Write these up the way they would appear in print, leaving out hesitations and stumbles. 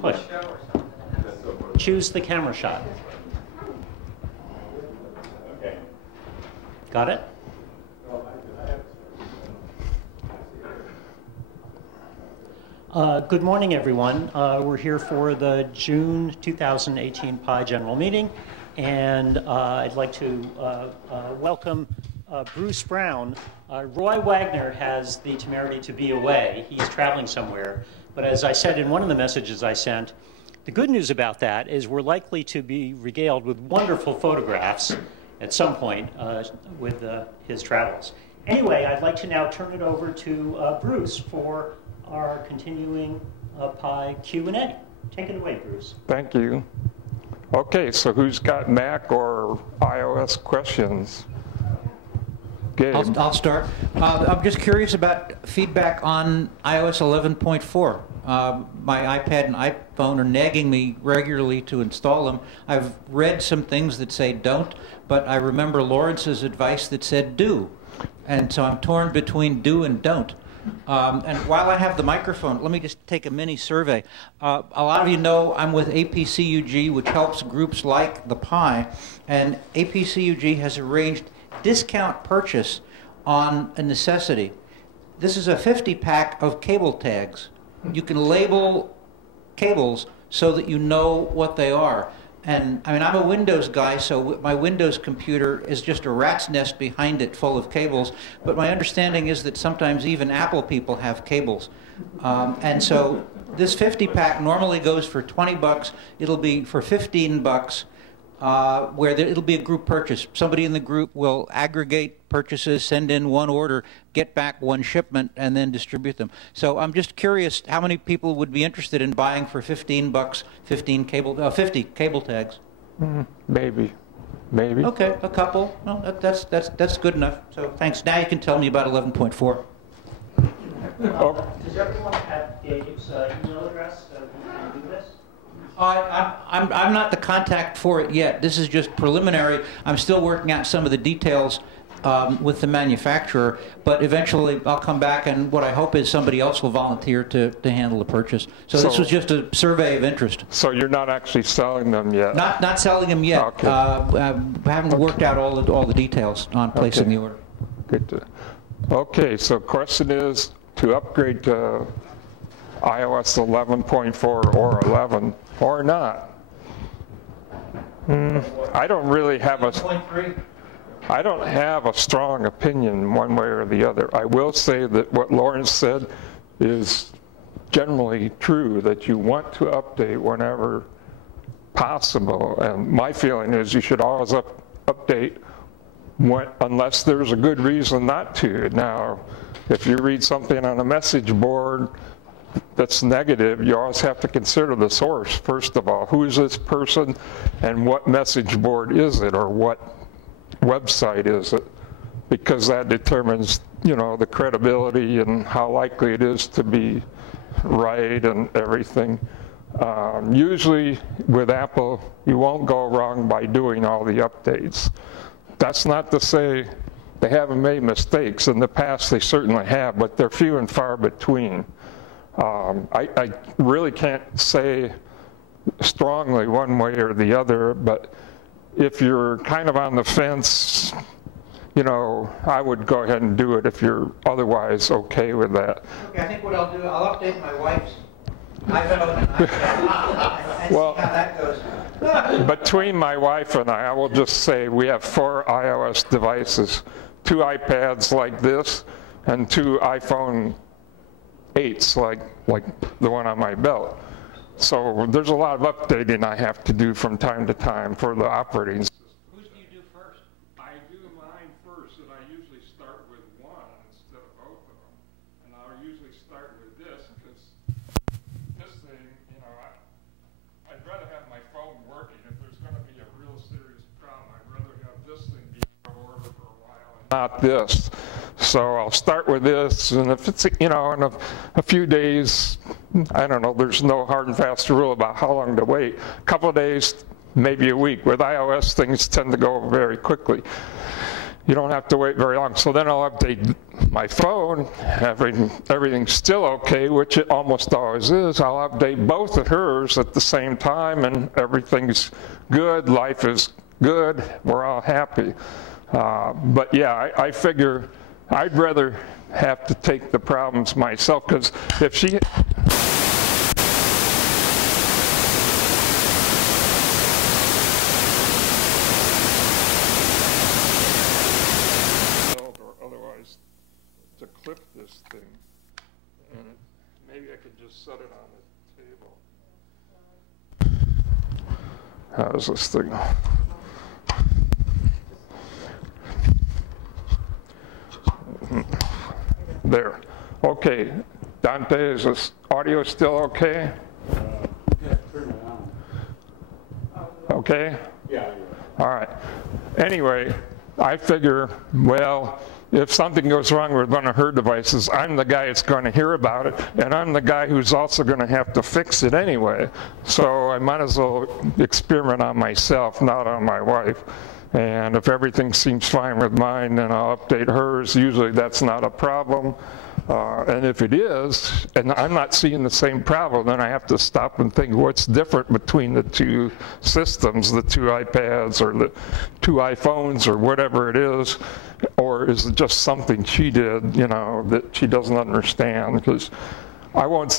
Push. Choose the camera shot. Okay. Got it? Good morning, everyone. We're here for the June 2018 PI General Meeting, and I'd like to welcome Bruce Brown. Roy Wagner has the temerity to be away. He's traveling somewhere. But as I said in one of the messages I sent, the good news about that is we're likely to be regaled with wonderful photographs at some point with his travels. Anyway, I'd like to now turn it over to Bruce for our continuing PI Q&A. Take it away, Bruce. Thank you. Okay, so who's got Mac or iOS questions? Gabe. I'll start. I'm just curious about feedback on iOS 11.4. My iPad and iPhone are nagging me regularly to install them. I've read some things that say don't, but I remember Lawrence's advice that said do. And so I'm torn between do and don't. And while I have the microphone, let me just take a mini survey. A lot of you know I'm with APCUG, which helps groups like the PI, and APCUG has arranged discount purchase on a necessity. This is a 50-pack of cable tags. You can label cables so that you know what they are. And I mean, I'm a Windows guy, so my Windows computer is just a rat's nest behind it full of cables. But my understanding is that sometimes even Apple people have cables. And so this 50-pack normally goes for 20 bucks. It'll be for 15 bucks, it'll be a group purchase. Somebody in the group will aggregate purchases, send in one order, get back one shipment, and then distribute them. So I'm just curious how many people would be interested in buying for 15 bucks 50 cable tags. Maybe. Okay, a couple. Well, that's good enough. So thanks. Now you can tell me about 11.4. Does everyone have Gabe's email address so we can do this? I'm not the contact for it yet. This is just preliminary. I'm still working out some of the details with the manufacturer, but eventually I'll come back, and what I hope is somebody else will volunteer to handle the purchase. So this was just a survey of interest. So you're not actually selling them yet? Not selling them yet. Okay. I haven't worked out all the details on placing the order. Good. Okay, so question is to upgrade to iOS 11.4 or 11 or not. I don't really have I don't have a strong opinion one way or the other. I will say that what Lawrence said is generally true, that you want to update whenever possible. And my feeling is you should always update unless there's a good reason not to. Now, if you read something on a message board that's negative, you always have to consider the source, first of all. Who is this person and what message board is it, or what website is it? Because that determines, the credibility and how likely it is to be right and everything. Usually with Apple, you won't go wrong by doing all the updates. That's not to say they haven't made mistakes. In the past, they certainly have, but they're few and far between. I really can't say strongly one way or the other, but if you're kind of on the fence, I would go ahead and do it if you're otherwise okay with that. Okay, I think what I'll do, I'll update my wife's iPhone and see how that goes. Between my wife and I will just say we have 4 iOS devices, 2 iPads like this, and 2 iPhone 8s like the one on my belt. So there's a lot of updating I have to do from time to time for the operating system. Whose do you do first? I do mine first, and I usually start with one instead of both of them. And I'll usually start with this, because this thing, I'd rather have my phone working. If there's going to be a real serious problem, I'd rather have this thing be out of order for a while and not this. So I'll start with this, and if it's, in a few days, I don't know, there's no hard and fast rule about how long to wait. A couple of days, maybe a week. With iOS, things tend to go very quickly. you don't have to wait very long. So then I'll update my phone, everything's still okay, which it almost always is. I'll update both of hers at the same time, and everything's good, life is good, we're all happy. But yeah, I figure I'd rather have to take the problems myself, because if she... to clip this thing, and maybe I could just set it on the table. How's this thing? There. Okay, Dante, is this audio still okay? Yeah, turn it on. Okay? Yeah. All right. Anyway, I figure, well, if something goes wrong with one of her devices, I'm the guy that's going to hear about it, and I'm the guy who's also going to have to fix it anyway. So I might as well experiment on myself, not on my wife. And if everything seems fine with mine, then I'll update hers. Usually that's not a problem. And if it is, and I'm not seeing the same problem, then I have to stop and think what's different between the two systems, the two iPads or the two iPhones or whatever it is, or is it just something she did, you know, that she doesn't understand? Because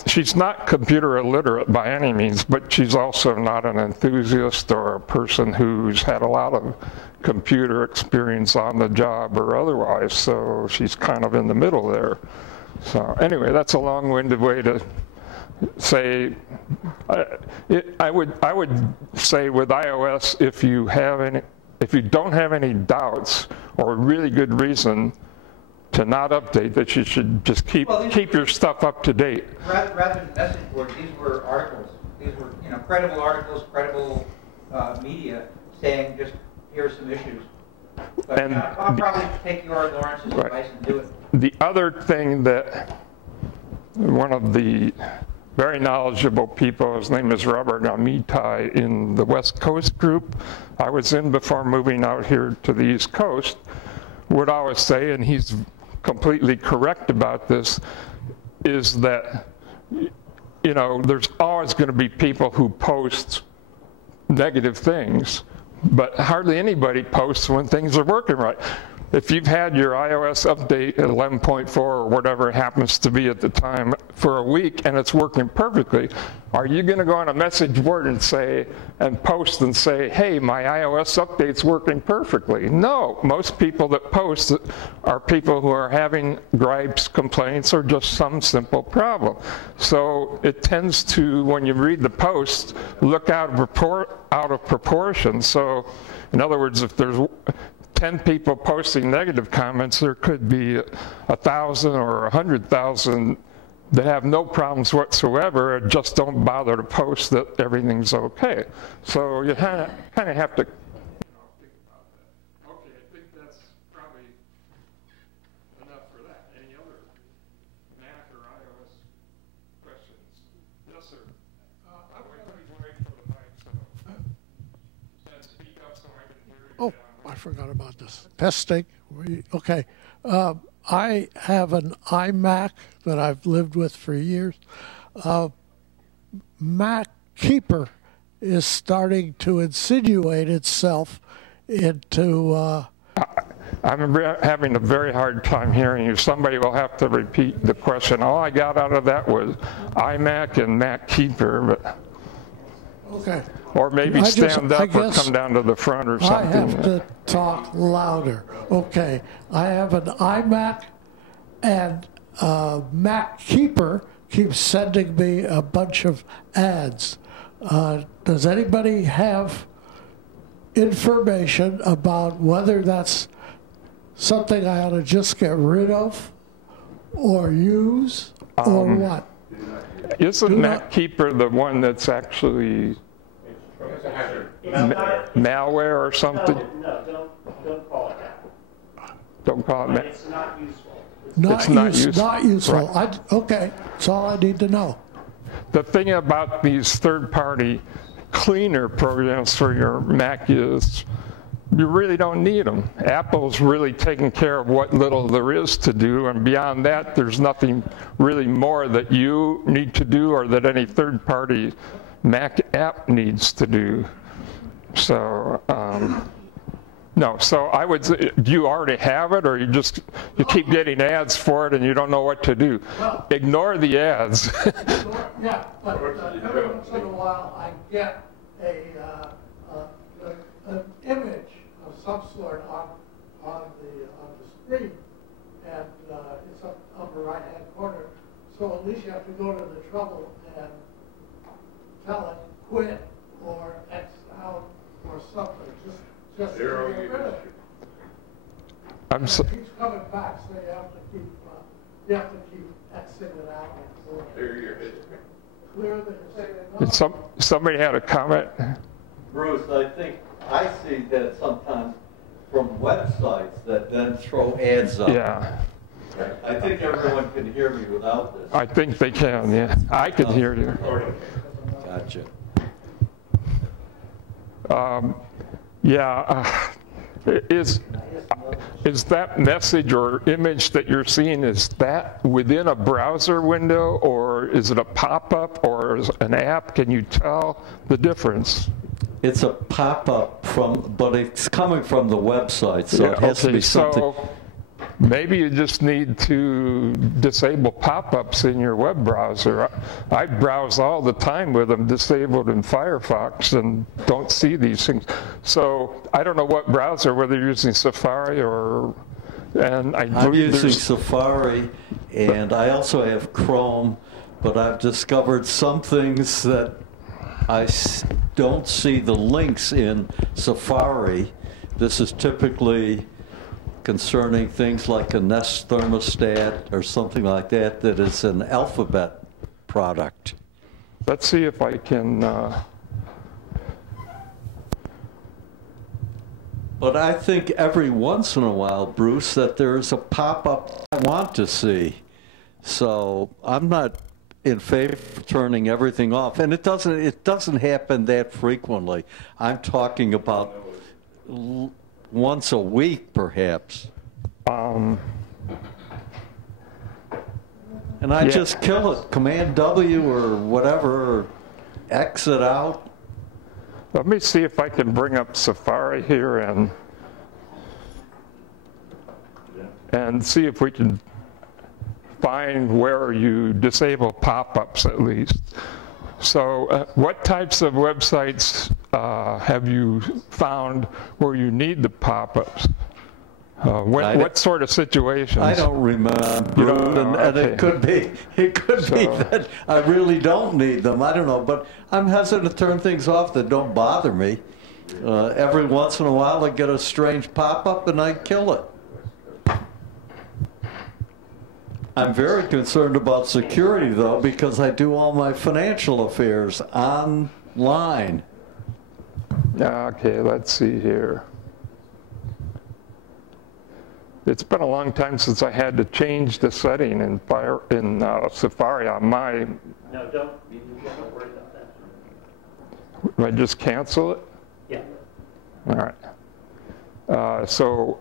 she's not computer illiterate by any means, but she's also not an enthusiast or a person who's had a lot of computer experience on the job or otherwise, so she's kind of in the middle there. So anyway, that's a long-winded way to say, I would say with iOS, if you don't have any doubts or a really good reason to not update, that you should just keep your stuff up to date. Rather than message boards, these were articles. These were, you know, credible articles, credible media saying just here's some issues. But and I'll probably take your Lawrence's advice and do it. The other thing that one of the very knowledgeable people, his name is Robert Amitai in the West Coast group I was in before moving out here to the East Coast, would always say, and he's completely correct about this, is that, you know, there's always going to be people who post negative things, but hardly anybody posts when things are working right. If you've had your iOS update at 11.4 or whatever it happens to be at the time for a week and it's working perfectly, are you going to go on a message board and post and say, hey, my iOS update's working perfectly? No, most people that post are people who are having gripes, complaints, or just some simple problem. So it tends to, when you read the post, look out of proportion. So in other words, if there's 10 people posting negative comments, there could be 1,000 or 100,000 that have no problems whatsoever and just don't bother to post that everything's okay. So you kind of have to think about that. Okay, I think that's probably enough for that. Any other Mac or iOS questions? Yes, sir. Wait for the mic, so speak up so I can hear you. Oh, I forgot about this. Testing. Okay. I have an iMac that I've lived with for years. Mac Keeper is starting to insinuate itself into... I'm having a very hard time hearing you. Somebody will have to repeat the question. All I got out of that was iMac and Mac Keeper, but... Okay. Or maybe stand up or come down to the front or something. I have to talk louder. Okay. I have an iMac, and Mac Keeper keeps sending me a bunch of ads. Does anybody have information about whether that's something I ought to just get rid of or use or what? Isn't Mac Keeper the one that's actually malware or something? No, don't call it that. Don't call it It's not useful. Not useful. Right. Okay, that's all I need to know. The thing about these third-party cleaner programs for your Mac is you really don't need them. Apple's really taking care of what little there is to do, and beyond that, there's nothing really more that you need to do or that any third-party Mac app needs to do. So, no, so I would say, do you already have it, or you keep getting ads for it and you don't know what to do? Ignore the ads. Yeah, but every once in a while I get an image of some sort on the screen, and it's up upper right hand corner. So at least you have to go to the trouble and tell it quit or X out or something. Just to get rid of it. It keeps coming back, so you have to keep Xing it out. Clear the history. Somebody had a comment? Bruce, I think I see that sometimes from websites that then throw ads up. Yeah. I think everyone can hear me without this. I think they can, yeah. I can hear you. Gotcha. Is that message or image that you're seeing, is that within a browser window, or is it a pop-up, or is it an app? Can you tell the difference? It's a pop-up but it's coming from the website, so it has to be something. So maybe you just need to disable pop-ups in your web browser. I browse all the time with them disabled in Firefox and don't see these things. So I don't know what browser, whether you're using Safari or... I'm using Safari, and I also have Chrome, but I've discovered some things that I don't see the links in Safari. This is typically concerning things like a Nest thermostat or something like that that is an Alphabet product. Let's see if I can... But I think every once in a while, Bruce, that there's a pop-up I want to see. So I'm not in favor of turning everything off. And it doesn't happen that frequently. I'm talking about once a week, perhaps. And I just kill it, Command W or whatever, or exit out. Let me see if I can bring up Safari here and see if we can find where you disable pop-ups at least. So what types of websites have you found where you need the pop-ups? What sort of situations? I don't remember, and it could be that I really don't need them. I don't know, but I'm hesitant to turn things off that don't bother me. Every once in a while, I get a strange pop-up, and I kill it. I'm very concerned about security, though, because I do all my financial affairs online. Okay, let's see here. It's been a long time since I had to change the setting in Safari on my... No, don't worry about that. Do I just cancel it? Yeah. All right. So,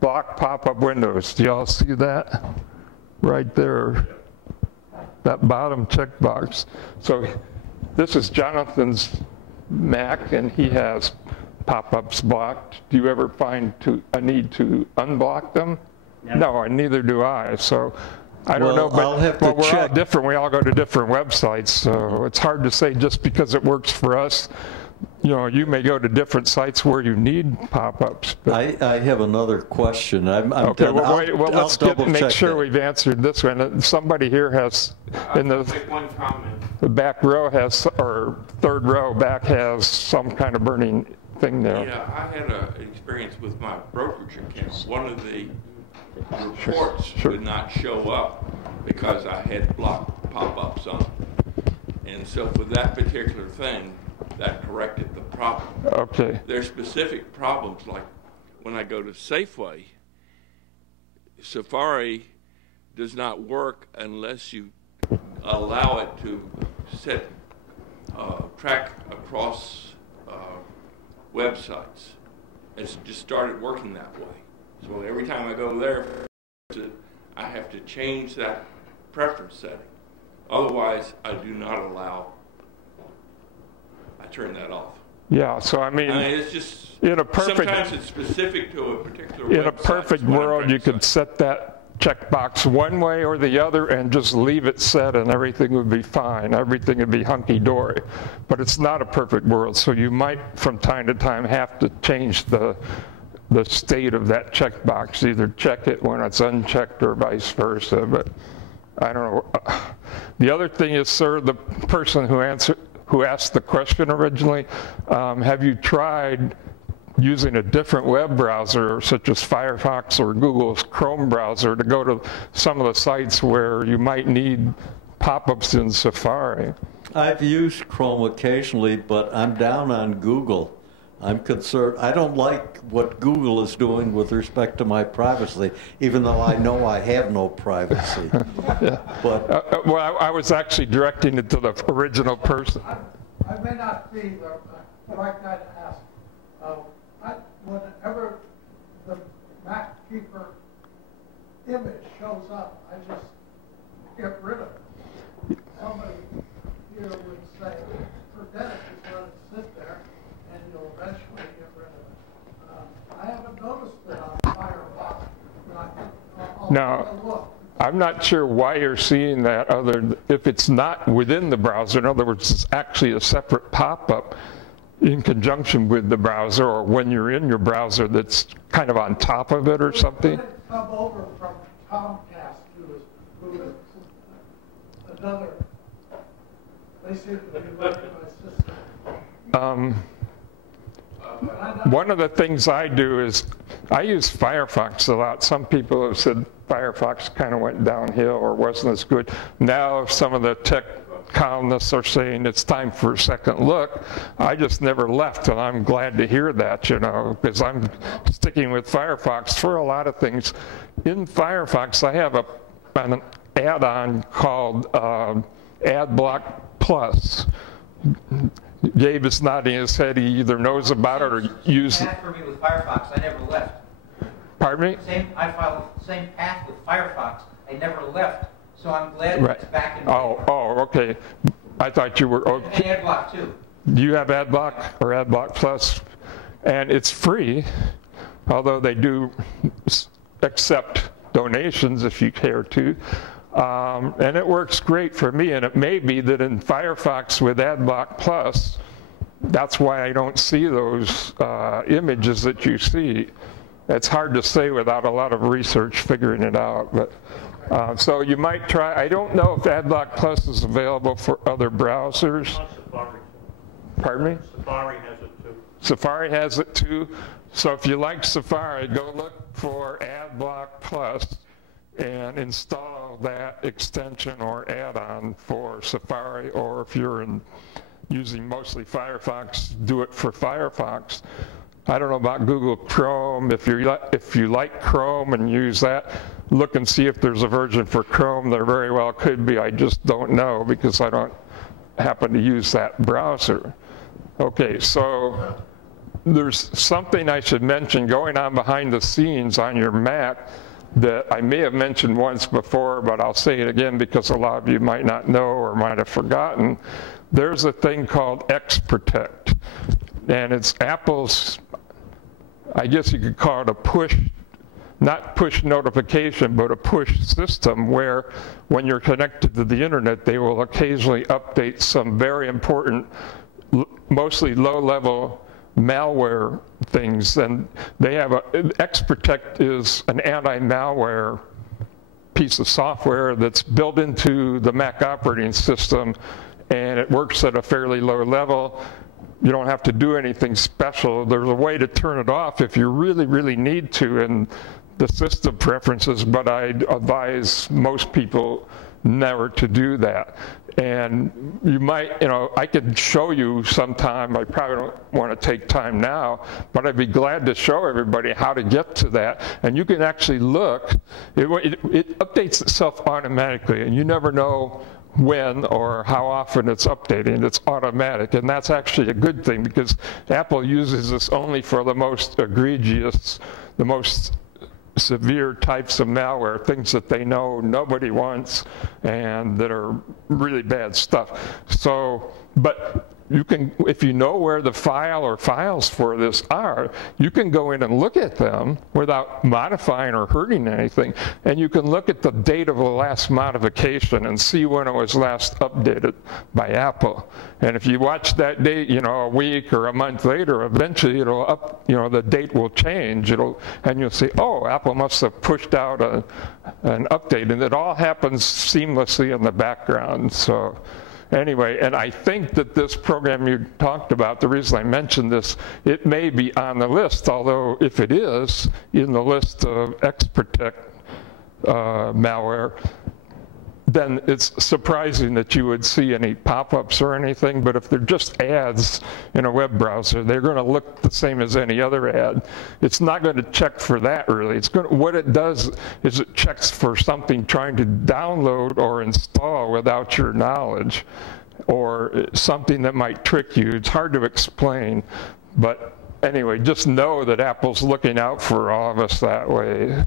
block pop-up windows. Do y'all see that? Right there. That bottom checkbox. So, this is Jonathan's Mac, and he has pop-ups blocked. Do you ever find a need to unblock them? No, and neither do I. So I don't know, but we're all different. We all go to different websites, so it's hard to say just because it works for us. You know, you may go to different sites where you need pop-ups. I have another question. Okay, well, let's make sure we've answered this one. Somebody here has, in the back row has, or third row back has some kind of burning thing there. Yeah, I had an experience with my brokerage account. One of the reports would not show up because I had blocked pop-ups on it. And so for that particular thing, that corrected the problem. Okay. There's specific problems, like when I go to Safeway, Safari does not work unless you allow it to set track across websites. It's just started working that way. So every time I go there, I have to change that preference setting. Otherwise, I do not allow, I turn that off. Yeah, so I mean it's just, in a perfect, sometimes it's specific to a particular website. in a perfect world, you could set that checkbox one way or the other and just leave it set and everything would be fine. Everything would be hunky-dory. But it's not a perfect world, so you might from time to time have to change the state of that checkbox, either check it when it's unchecked or vice versa. But I don't know. The other thing is, sir, the person who asked the question originally, have you tried using a different web browser such as Firefox or Google's Chrome browser to go to some of the sites where you might need pop-ups in Safari? I've used Chrome occasionally, but I'm down on Google. I'm concerned. I don't like what Google is doing with respect to my privacy, even though I know I have no privacy. But well, I was actually directing it to the original person. I may not be the right guy to ask. Whenever the MacKeeper image shows up, I just get rid of it. Somebody here would say, forget it, just let it sit there, and you'll eventually get rid of it. I haven't noticed it on Firefox, but I'll take a look. I'm not sure why you're seeing that, if it's not within the browser. In other words, it's actually a separate pop-up in conjunction with the browser, or when you're in your browser that's kind of on top of it or something. When it come over from Comcast to another, they seem to be running my system. One of the things I do is I use Firefox a lot. Some people have said Firefox kind of went downhill or wasn't as good. Now some of the tech columnists are saying it's time for a second look. I just never left, and I'm glad to hear that, you know, because I'm sticking with Firefox for a lot of things. In Firefox, I have an add-on called AdBlock Plus. Gabe is nodding his head. He either knows about it or uses it. Same path for me with Firefox. I never left. Pardon me? I followed the same path with Firefox. I never left. So I'm glad Right. it's back in Okay. I thought you were okay. And AdBlock too. Do you have AdBlock or AdBlock Plus? And it's free, although they do accept donations if you care to. And it works great for me, and it may be that in Firefox with AdBlock Plus, that's why I don't see those images that you see. It's hard to say without a lot of research figuring it out, but so you might try. I don't know if AdBlock Plus is available for other browsers. Safari. Pardon me? Safari has it too. Safari has it too. So if you like Safari, go look for AdBlock Plus and install that extension or add-on for Safari, or if you're using mostly Firefox, do it for Firefox. I don't know about Google Chrome. If you like Chrome and use that, look and see if there's a version for Chrome. There very well could be. I just don't know because I don't happen to use that browser. Okay, so there's something I should mention going on behind the scenes on your Mac that I may have mentioned once before, but I'll say it again because a lot of you might not know or might have forgotten. There's a thing called XProtect, and it's Apple's, I guess you could call it a push, not push notification, but a push system where when you're connected to the internet, they will occasionally update some very important, mostly low-level malware things. And they have XProtect is an anti-malware piece of software that's built into the Mac operating system, and it works at a fairly low level. You don't have to do anything special. There's a way to turn it off if you really, really need to in the system preferences, but I'd advise most people never to do that. And you might, I could show you sometime. I probably don't want to take time now, but I'd be glad to show everybody how to get to that. And you can actually look. It updates itself automatically, and you never know when or how often it's updating. It's automatic, and that's actually a good thing because Apple uses this only for the most egregious, the most severe types of malware, things that they know nobody wants and that are really bad stuff. So, but you can, if you know where the file or files for this are, you can go in and look at them without modifying or hurting anything. And you can look at the date of the last modification and see when it was last updated by Apple. And if you watch that date, you know, a week or a month later, eventually it'll up, you know, the date will change. And you'll see, oh, Apple must have pushed out an update. And it all happens seamlessly in the background. So. Anyway, and I think that this program you talked about, the reason I mentioned this, it may be on the list, although if it is in the list of XProtect malware, then it's surprising that you would see any pop-ups or anything. But if they're just ads in a web browser, they're going to look the same as any other ad. It's not going to check for that, really. It's going to, what it does is it checks for something trying to download or install without your knowledge, or something that might trick you. It's hard to explain, but anyway, just know that Apple's looking out for all of us that way.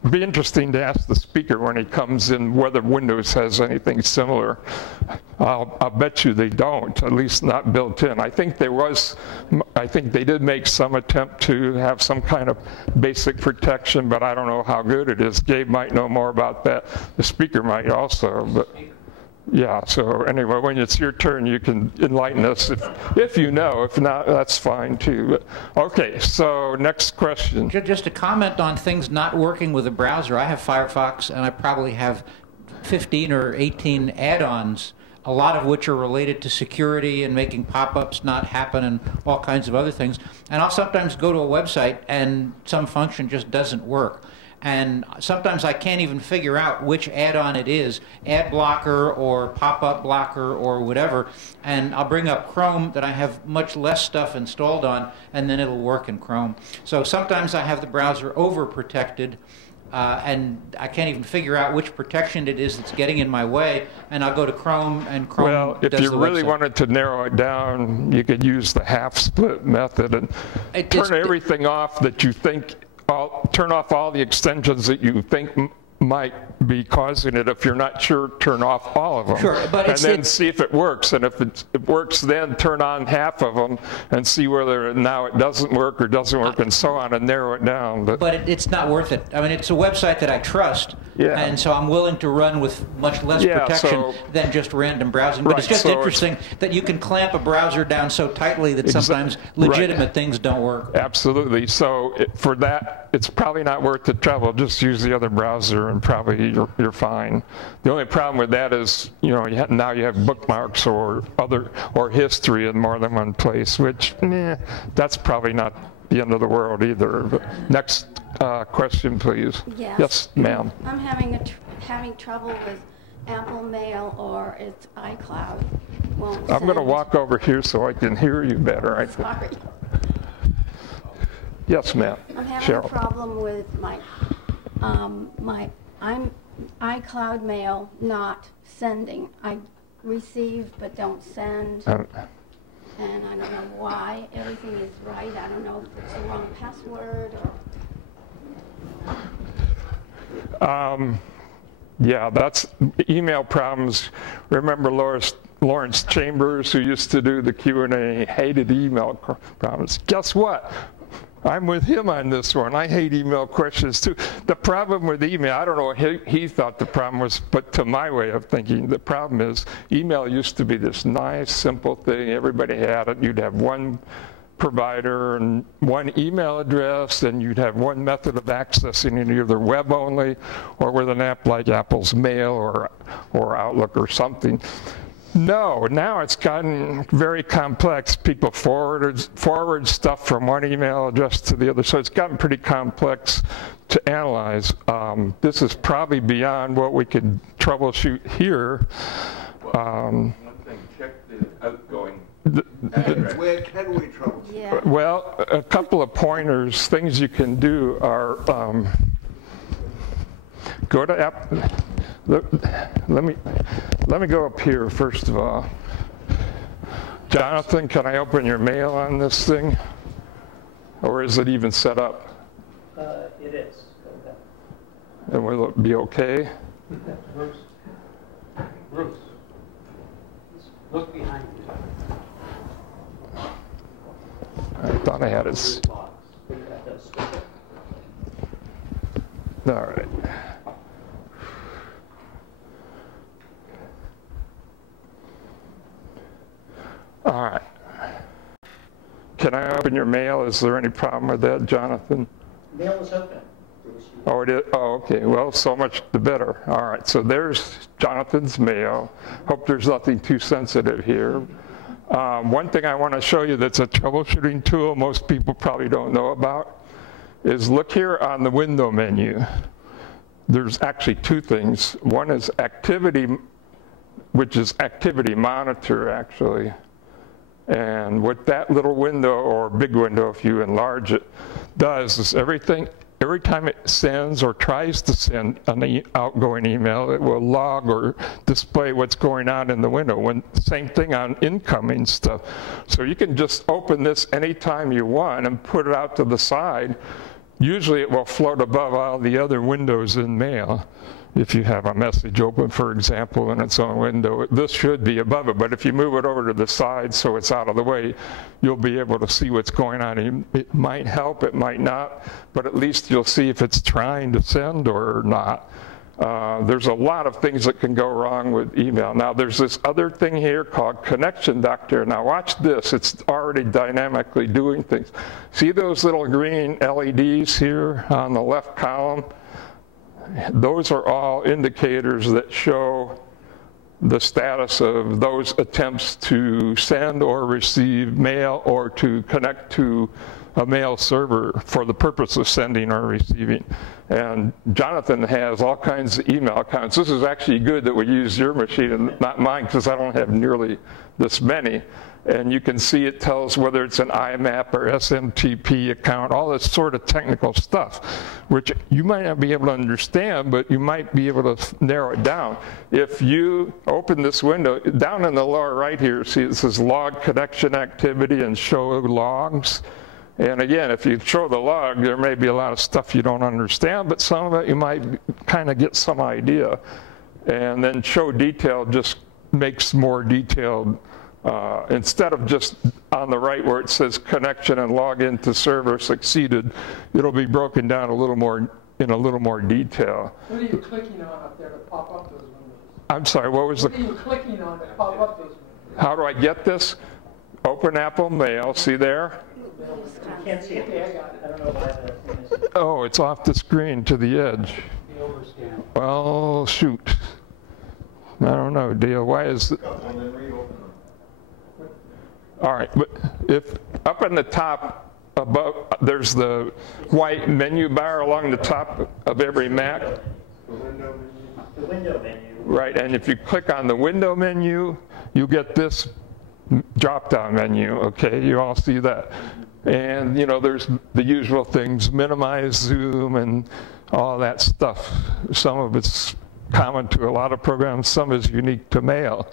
It'd be interesting to ask the speaker when he comes in whether Windows has anything similar. I'll bet you they don't, at least not built in. I think they did make some attempt to have some kind of basic protection, but I don't know how good it is. Gabe might know more about that. The speaker might also, but yeah, so anyway, when it's your turn, you can enlighten us if you know. If not, that's fine too. Okay, so next question. Just to comment on things not working with a browser, I have Firefox, and I probably have 15 or 18 add-ons, a lot of which are related to security and making pop-ups not happen and all kinds of other things. And I'll sometimes go to a website and some function just doesn't work. And sometimes I can't even figure out which add-on it is, ad blocker or pop-up blocker or whatever. And I'll bring up Chrome that I have much less stuff installed on, and then it'll work in Chrome. So sometimes I have the browser overprotected, and I can't even figure out which protection it is that's getting in my way. And I'll go to Chrome, and Chrome does the website. Well, if you really wanted to narrow it down, you could use the half-split method and turn everything off that you think. Turn off all the extensions that you think might be causing it. If you're not sure, turn off all of them. Sure, but and then see if it works. And if it works, then turn on half of them and see whether now it doesn't work or doesn't work, and so on, and narrow it down. But it's not worth it. I mean, it's a website that I trust, and so I'm willing to run with much less protection than just random browsing. But it's just interesting that you can clamp a browser down so tightly that sometimes legitimate things don't work. Absolutely. So for that, it's probably not worth the trouble. Just use the other browser and probably you're fine. The only problem with that is, you know, now you have bookmarks or history in more than one place, which that's probably not the end of the world either. But next question, please. Yes, ma'am. I'm having trouble with Apple Mail or its iCloud. I'm going to walk over here so I can hear you better. I think. Sorry. Yes, ma'am. I'm having Cheryl. a problem with my iCloud mail not sending. I receive but don't send. And I don't know why. Everything is right. I don't know if it's the wrong password or... Yeah, that's email problems. Remember Lawrence Chambers, who used to do the Q&A, hated email problems. Guess what? I'm with him on this one. I hate email questions too. The problem with email, I don't know what he thought the problem was, but to my way of thinking, the problem is email used to be this nice, simple thing. Everybody had it. You'd have one provider and one email address, and you'd have one method of accessing it, either web only or with an app like Apple's Mail or Outlook or something. No, now it's gotten very complex. People forward stuff from one email address to the other, so it's gotten pretty complex to analyze. This is probably beyond what we could troubleshoot here. One thing, check the outgoing. Where can we troubleshoot? Yeah. Well, a couple of pointers, things you can do are go to app. Let me go up here first of all. Jonathan, can I open your mail on this thing? Or is it even set up? It is. And will it be okay? Bruce. Bruce. Look behind you. I thought I had it. All right. All right. Can I open your mail? Is there any problem with that, Jonathan? Mail is open. Oh, it is? Oh, okay. Well, so much the better. All right. So there's Jonathan's mail. Hope there's nothing too sensitive here. One thing I want to show you that's a troubleshooting tool most people probably don't know about is look here on the window menu. There's actually two things. One is activity, which is activity monitor, actually. And what that little window, or big window if you enlarge it, does is every time it sends or tries to send an outgoing email, it will log or display what's going on in the window. Same thing on incoming stuff. So you can just open this anytime you want and put it out to the side. Usually it will float above all the other windows in mail. If you have a message open, for example, in its own window, this should be above it. But if you move it over to the side so it's out of the way, you'll be able to see what's going on. It might help, it might not, but at least you'll see if it's trying to send or not. There's a lot of things that can go wrong with email. Now, there's this other thing here called Connection Doctor. Now, watch this. It's already dynamically doing things. See those little green LEDs here on the left column? Those are all indicators that show the status of those attempts to send or receive mail or to connect to a mail server for the purpose of sending or receiving. And Jonathan has all kinds of email accounts. This is actually good that we use your machine and not mine, because I don't have nearly this many. And you can see it tells whether it's an IMAP or SMTP account, all this sort of technical stuff, which you might not be able to understand, but you might be able to narrow it down. If you open this window, down in the lower right here, see it says log connection activity and show logs. And again, if you show the log, there may be a lot of stuff you don't understand, but some of it you might kind of get some idea. And then show detail just makes more detailed. Instead of just on the right where it says connection and login to server succeeded, it'll be broken down a little more in a little more detail. What are you clicking on up there to pop up those windows? I'm sorry, what was What are you clicking on to pop up those windows? How do I get this? Open Apple Mail, see there? I can't see it. Okay, I got it. I don't know why that thing is. Oh, it's off the screen to the edge. The overscan. Well, shoot. I don't know, Dale, why is it? All right, but if up in the top above, there's the white menu bar along the top of every Mac. The window menu. Right, and if you click on the window menu, you get this drop-down menu, okay? You all see that. And, you know, there's the usual things, minimize zoom and all that stuff. Some of it's common to a lot of programs, some is unique to mail.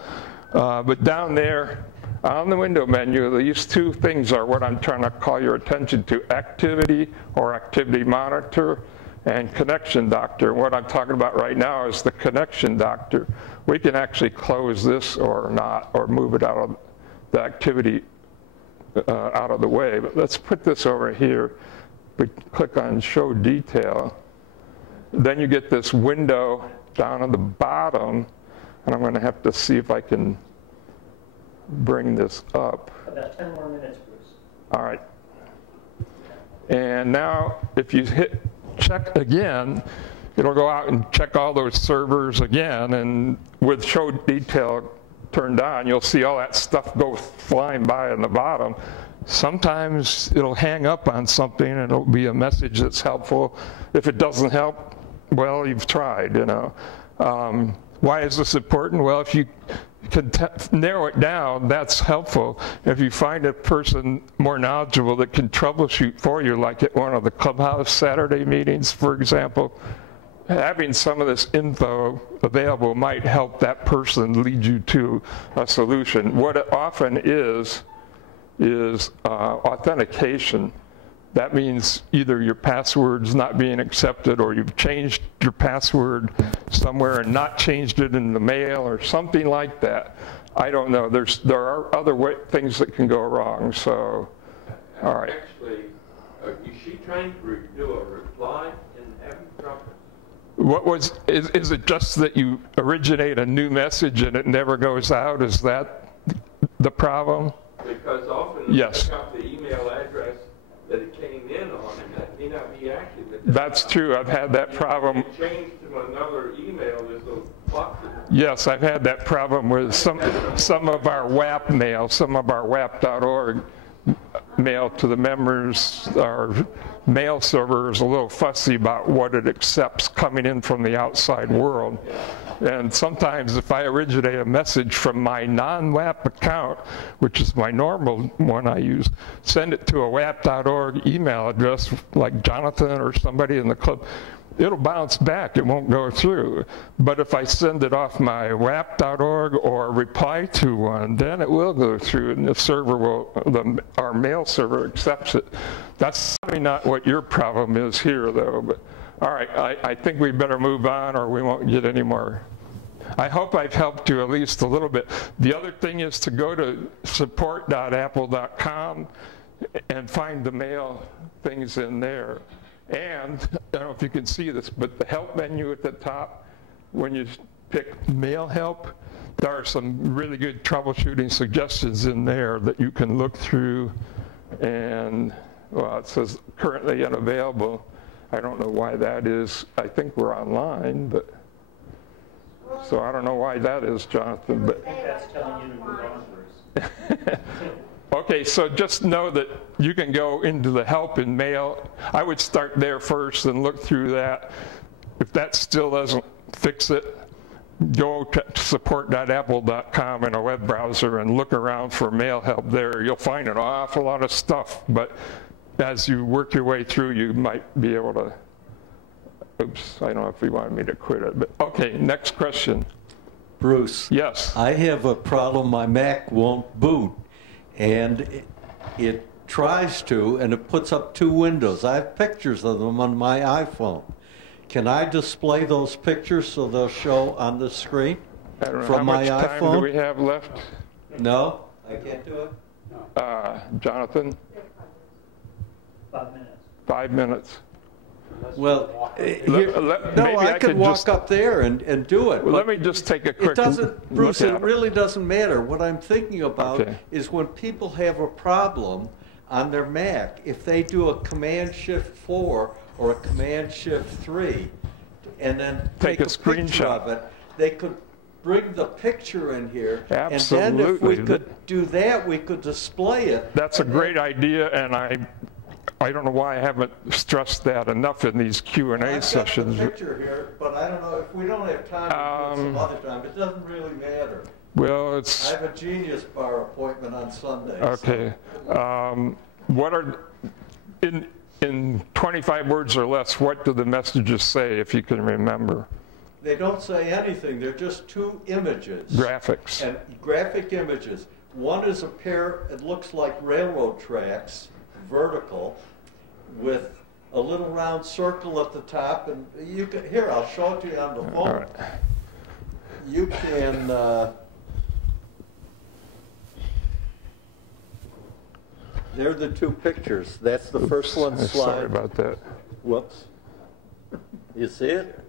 But down there, on the window menu, these two things are what I'm trying to call your attention to: activity or activity monitor and connection doctor. What I'm talking about right now is the connection doctor. We can actually close this or not, or move it out of the activity out of the way. But let's put this over here. We click on show detail. Then you get this window down at the bottom, and I'm going to have to see if I can bring this up. About 10 more minutes, Bruce. All right. And now if you hit check again, it'll go out and check all those servers again, and with show detail turned on, you'll see all that stuff go flying by in the bottom. Sometimes it'll hang up on something and it'll be a message that's helpful. If it doesn't help, well, you've tried, you know. Why is this important? Well, if you can narrow it down, that's helpful. If you find a person more knowledgeable that can troubleshoot for you, like at one of the Clubhouse Saturday meetings, for example, having some of this info available might help that person lead you to a solution. What it often is authentication. That means either your password's not being accepted, or you've changed your password somewhere and not changed it in the mail or something like that. I don't know. There are other things that can go wrong. So, all right. Actually, is she trying to do a reply and having trouble? Is it just that you originate a new message and it never goes out? Is that the problem? Because often yes. I got the email address that it came in on, and that may not be active. That's true. I've had that problem. If you change to another email, there's a box. Yes, I've had that problem with some of our WAP mail, some of our WAP.org mail to the members. Our mail server is a little fussy about what it accepts coming in from the outside world. And sometimes if I originate a message from my non-WAP account, which is my normal one I use, send it to a WAP.org email address like Jonathan or somebody in the club, it'll bounce back, it won't go through. But if I send it off my WAP.org or reply to one, then it will go through, and the server will, our mail server accepts it. That's probably not what your problem is here, though. But all right, I think we better move on, or we won't get any more. I hope I've helped you at least a little bit. The other thing is to go to support.apple.com and find the mail things in there. And I don't know if you can see this, but the help menu at the top, when you pick mail help, there are some really good troubleshooting suggestions in there that you can look through. And well, it says currently unavailable. I don't know why that is. I think we're online, but so I don't know why that is, Jonathan. But I think that's telling you to move on, Bruce. okay, so just know that you can go into the help in mail. I would start there first and look through that. If that still doesn't fix it, go to support.apple.com in a web browser and look around for mail help there. You'll find an awful lot of stuff, but as you work your way through, you might be able to, oops, I don't know if you wanted me to quit it, but okay, next question. Bruce. Yes. I have a problem, my Mac won't boot, and it tries to, and it puts up two windows. I have pictures of them on my iPhone. Can I display those pictures so they'll show on the screen I don't know, from my how much iPhone? time do we have left? No, I can't do it. Jonathan? 5 minutes. 5 minutes. Well, maybe I could walk just, up there and do it. Well, let me just take a quick It doesn't, Bruce, look at it really doesn't matter. What I'm thinking about Okay. is when people have a problem on their Mac, if they do a Command-Shift-4 or a Command-Shift-3 and then take a picture screenshot of it, they could bring the picture in here. Absolutely. And then if we could do that, we could display it. That's a great idea, and I don't know why I haven't stressed that enough in these Q&A sessions. I've got the picture here, but I don't know, if we don't have time, we'll do it some other time. It doesn't really matter. Well, I have a Genius Bar appointment on Sunday. Okay. What are, in 25 words or less, what do the messages say, if you can remember? They don't say anything. They're just two images. Graphics. And graphic images. One is a pair, it looks like railroad tracks, vertical, with a little round circle at the top. And you can, here, I'll show it to you on the phone. All right. You can, they're the two pictures. That's the first one slide. Sorry about that. Whoops. You see it?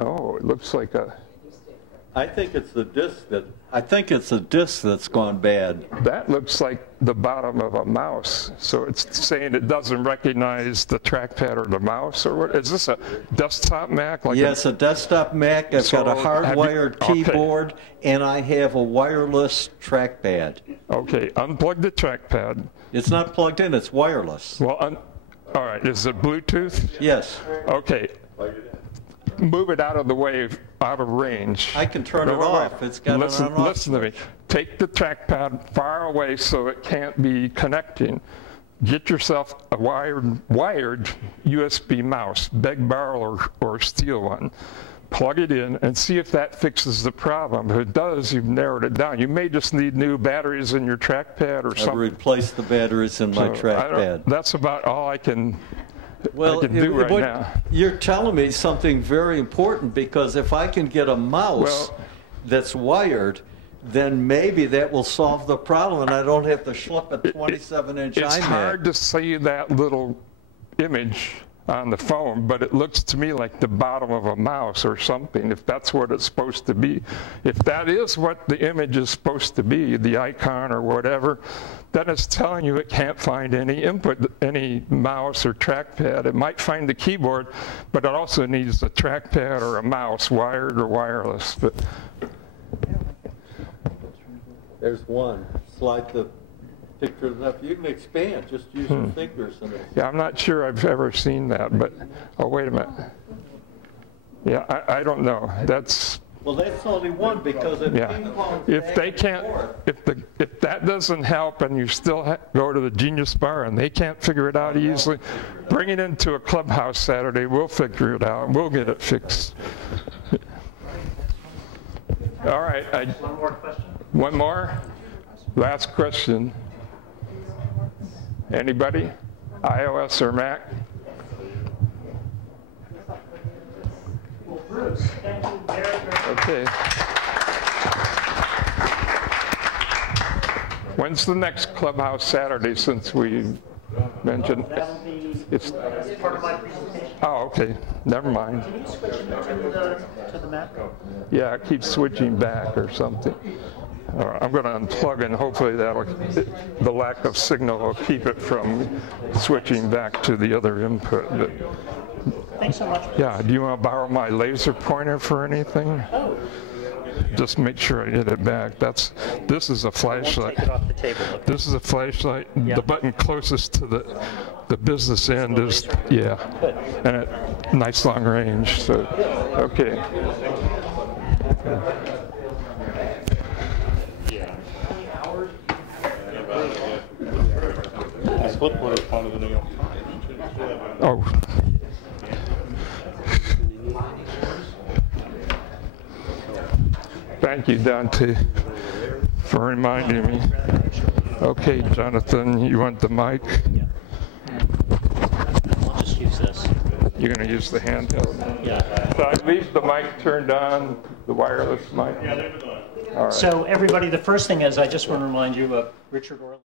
Oh, it looks like a... I think it's the disc that's gone bad. That looks like the bottom of a mouse. So it's saying it doesn't recognize the trackpad or the mouse, or what? Is this a desktop Mac? Like Yes, a desktop Mac. I've got a hardwired keyboard, and I have a wireless trackpad. Okay, unplug the trackpad. It's not plugged in, it's wireless. Well, all right, is it Bluetooth? Yes. Okay. Move it out of the way, out of range. I can turn it off. It's got an on-off Listen to me. Take the trackpad far away so it can't be connecting. get yourself a wired USB mouse, beg, borrow, or steal one. Plug it in and see if that fixes the problem. If it does, you've narrowed it down. You may just need new batteries in your trackpad or something. I've replaced the batteries in my trackpad. That's about all I can do right now. You're telling me something very important, because if I can get a mouse that's wired, then maybe that will solve the problem, and I don't have to schlep a 27-inch iMac. It's hard to see that little image on the phone, but it looks to me like the bottom of a mouse or something, if that's what it's supposed to be. If that is what the image is supposed to be, the icon or whatever, then it's telling you it can't find any input, any mouse or trackpad. It might find the keyboard, but it also needs a trackpad or a mouse, wired or wireless. But there's one. Slide the pictures up. You can expand. Just use your fingers. Yeah, I'm not sure I've ever seen that, but, oh, wait a minute. Yeah, I don't know. Well, that's only one, because if if they can't, if that doesn't help and you still go to the Genius Bar and they can't figure it out easily, bring it into a clubhouse Saturday. We'll figure it out. We'll get it fixed. All right. One more question. One more? Last question. Anybody? iOS or Mac? Well, Bruce, thank you very much. Okay. When's the next Clubhouse Saturday, since we mentioned? That'll be part of my presentation. Oh, okay. Never mind. Can you switch to the Mac? Yeah, it keeps switching back or something. I'm going to unplug, and hopefully the lack of signal will keep it from switching back to the other input. But, thanks so much. Yeah, do you want to borrow my laser pointer for anything? Oh. Just make sure I get it back. This is a flashlight. Take it off the table. Okay. This is a flashlight. Yeah. The button closest to the business end is, yeah, Good. and at nice long range. So, okay. Oh. Thank you, Dante, for reminding me. Okay, Jonathan, you want the mic? Yeah. I'll just use this. You're going to use the handheld? Yeah. So I leave the mic turned on, the wireless mic? Yeah, they're on. All right. So everybody, the first thing is I just want to remind you of Richard Orley.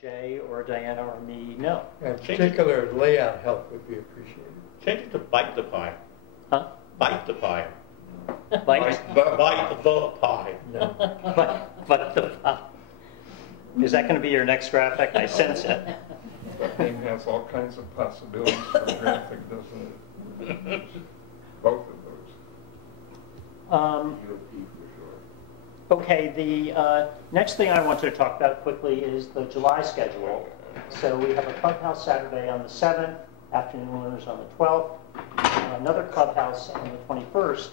Jay or Diana or me know. And particular layout help would be appreciated. Change it to bite the pie. Huh? Bite the pie. Bite? Bite the pie. No. But the is that going to be your next graphic? I sense it. That name has all kinds of possibilities for graphic, doesn't it? Both of those. Okay, the next thing I want to talk about quickly is the July schedule. So we have a clubhouse Saturday on the 7th, afternoon learners on the 12th, another clubhouse on the 21st,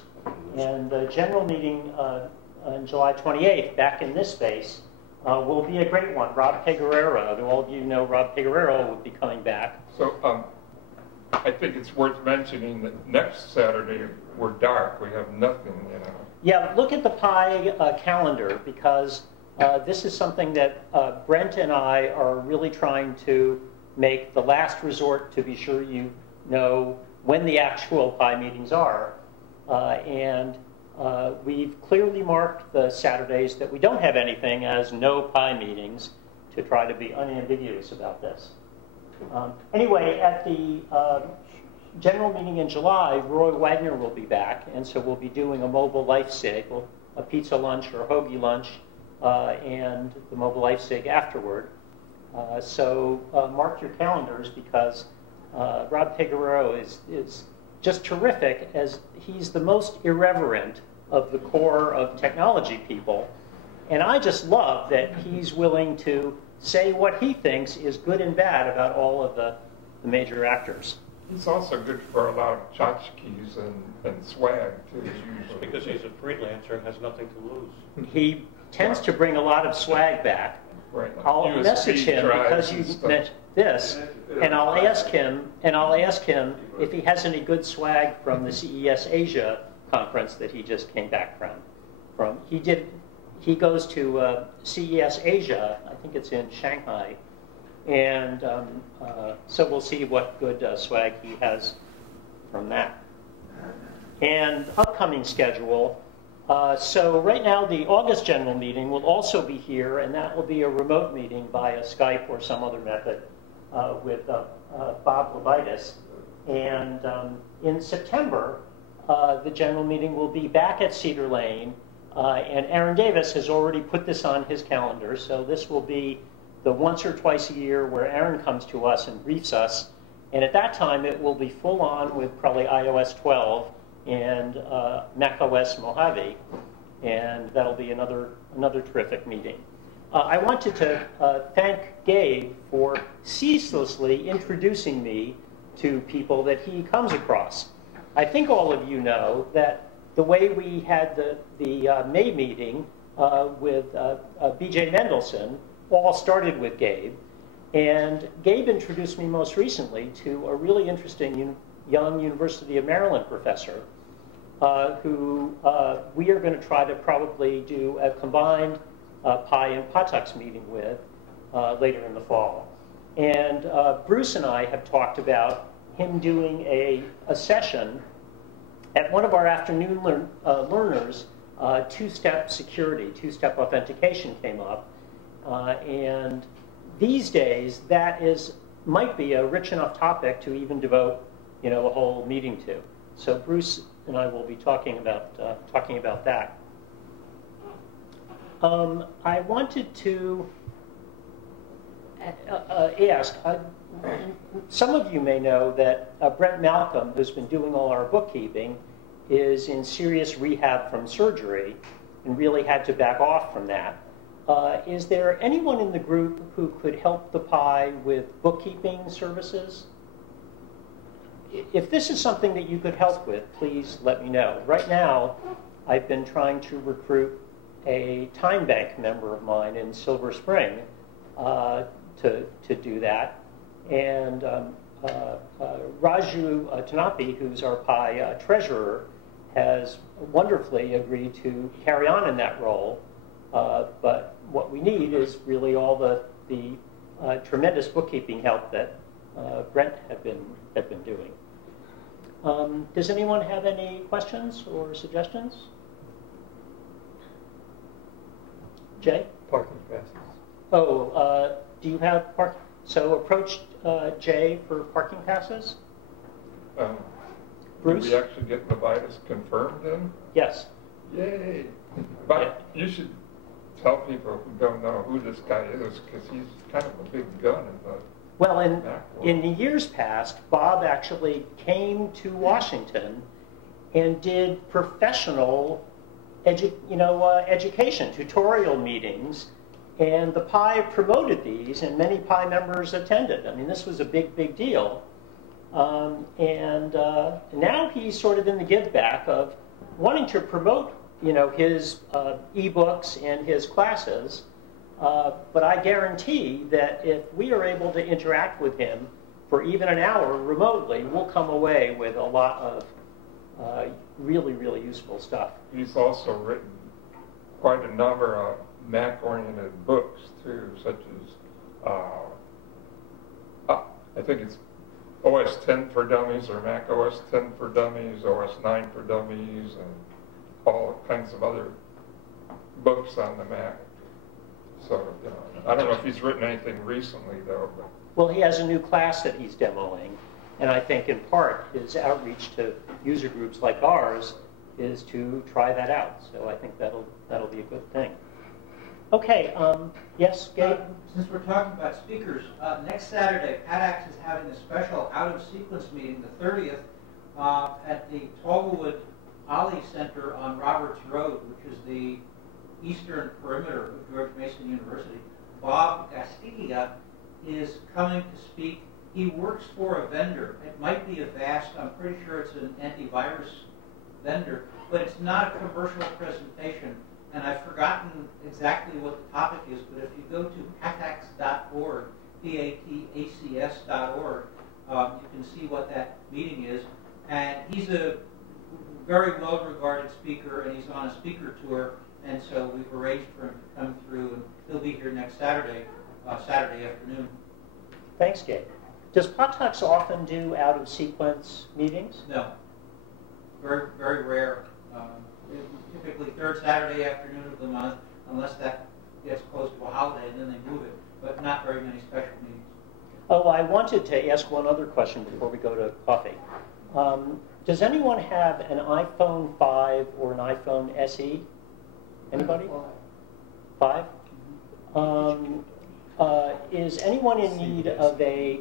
and the general meeting on July 28th, back in this space, will be a great one. Rob Peguerero, all of you know Rob Peguerero will be coming back. So I think it's worth mentioning that next Saturday we're dark. We have nothing, you know. Yeah, look at the PI calendar, because this is something that Brent and I are really trying to make the last resort to be sure you know when the actual PI meetings are. And we've clearly marked the Saturdays that we don't have anything as no PI meetings to try to be unambiguous about this. Anyway, at the general meeting in July, Roy Wagner will be back, and so we'll be doing a mobile life sig, a pizza lunch or a hoagie lunch, and the mobile life sig afterward. So mark your calendars, because Rob Peguerero is just terrific, as he's the most irreverent of the core of technology people. And I just love that he's willing to say what he thinks is good and bad about all of the major actors. He's also good for a lot of tchotchkes and swag, too. Because he's a freelancer and has nothing to lose. He tends to bring a lot of swag back. Right, like I'll USB message him because drives you and stuff. mentioned this, and I'll ask him if he has any good swag from the CES Asia conference that he just came back from. He goes to CES Asia, I think it's in Shanghai, and so we'll see what good swag he has from that. And upcoming schedule. So right now, the August general meeting will also be here, and that will be a remote meeting via Skype or some other method with Bob Levitas. And in September, the general meeting will be back at Cedar Lane, and Aaron Davis has already put this on his calendar, so this will be the once or twice a year where Aaron comes to us and briefs us, and at that time it will be full on with probably iOS 12 and macOS Mojave, and that'll be another terrific meeting. I wanted to thank Gabe for ceaselessly introducing me to people that he comes across. I think all of you know that the way we had the May meeting with B.J. Mendelson all started with Gabe, and Gabe introduced me most recently to a really interesting young University of Maryland professor who we are going to try to probably do a combined Pi and Patux meeting with later in the fall. And Bruce and I have talked about him doing a session at one of our afternoon learners. Two-step security, two-step authentication came up. And these days, that might be a rich enough topic to even devote, a whole meeting to. So Bruce and I will be talking about that. I wanted to ask. Some of you may know that Brent Malcolm, who's been doing all our bookkeeping, is in serious rehab from surgery and really had to back off from that. Is there anyone in the group who could help the Pi with bookkeeping services? If this is something that you could help with, please let me know. Right now, I've been trying to recruit a time bank member of mine in Silver Spring to do that. And Raju Tanapi, who's our Pi treasurer, has wonderfully agreed to carry on in that role. But what we need is really all the tremendous bookkeeping help that Brent had been doing. Does anyone have any questions or suggestions? Jay? Parking passes. Oh, do you have park? So approach Jay for parking passes. Bruce? Do we actually get Levitas confirmed then? Yes. Yay! But you should tell people who don't know who this guy is, because he's kind of a big gun in the Well, in macworld. the years past, Bob actually came to Washington and did professional education, tutorial meetings, and the Pi promoted these, and many Pi members attended. I mean, this was a big, big deal. Now he's sort of in the give back of wanting to promote, his ebooks and his classes. But I guarantee that if we are able to interact with him for even an hour remotely, we'll come away with a lot of really, really useful stuff. He's also written quite a number of Mac-oriented books too, such as I think it's OS 10 for Dummies or Mac OS 10 for Dummies, OS 9 for Dummies, and all kinds of other books on the Mac. So, I don't know if he's written anything recently though. But. Well, he has a new class that he's demoing, and I think in part his outreach to user groups like ours is to try that out. So I think that'll be a good thing. Okay, yes, Gabe? Since we're talking about speakers, next Saturday, PADAX is having a special out-of-sequence meeting, the 30th, at the Tallwood Ollie Center on Roberts Road, which is the eastern perimeter of George Mason University. Bob Gastigia is coming to speak. He works for a vendor. It might be Avast. I'm pretty sure it's an antivirus vendor, but it's not a commercial presentation. And I've forgotten exactly what the topic is, but if you go to patax.org, PATACS.org, you can see what that meeting is. And he's a very well-regarded speaker, and he's on a speaker tour, and so we've arranged for him to come through, and he'll be here next Saturday, Saturday afternoon. Thanks, Gabe. Does PATAX often do out-of-sequence meetings? No. Very, very rare. Typically third Saturday afternoon of the month, unless that gets close to a holiday, and then they move it, but not very many special meetings. Oh, I wanted to ask one other question before we go to coffee. Does anyone have an iPhone 5 or an iPhone SE? Anybody? 5? Is anyone in need of a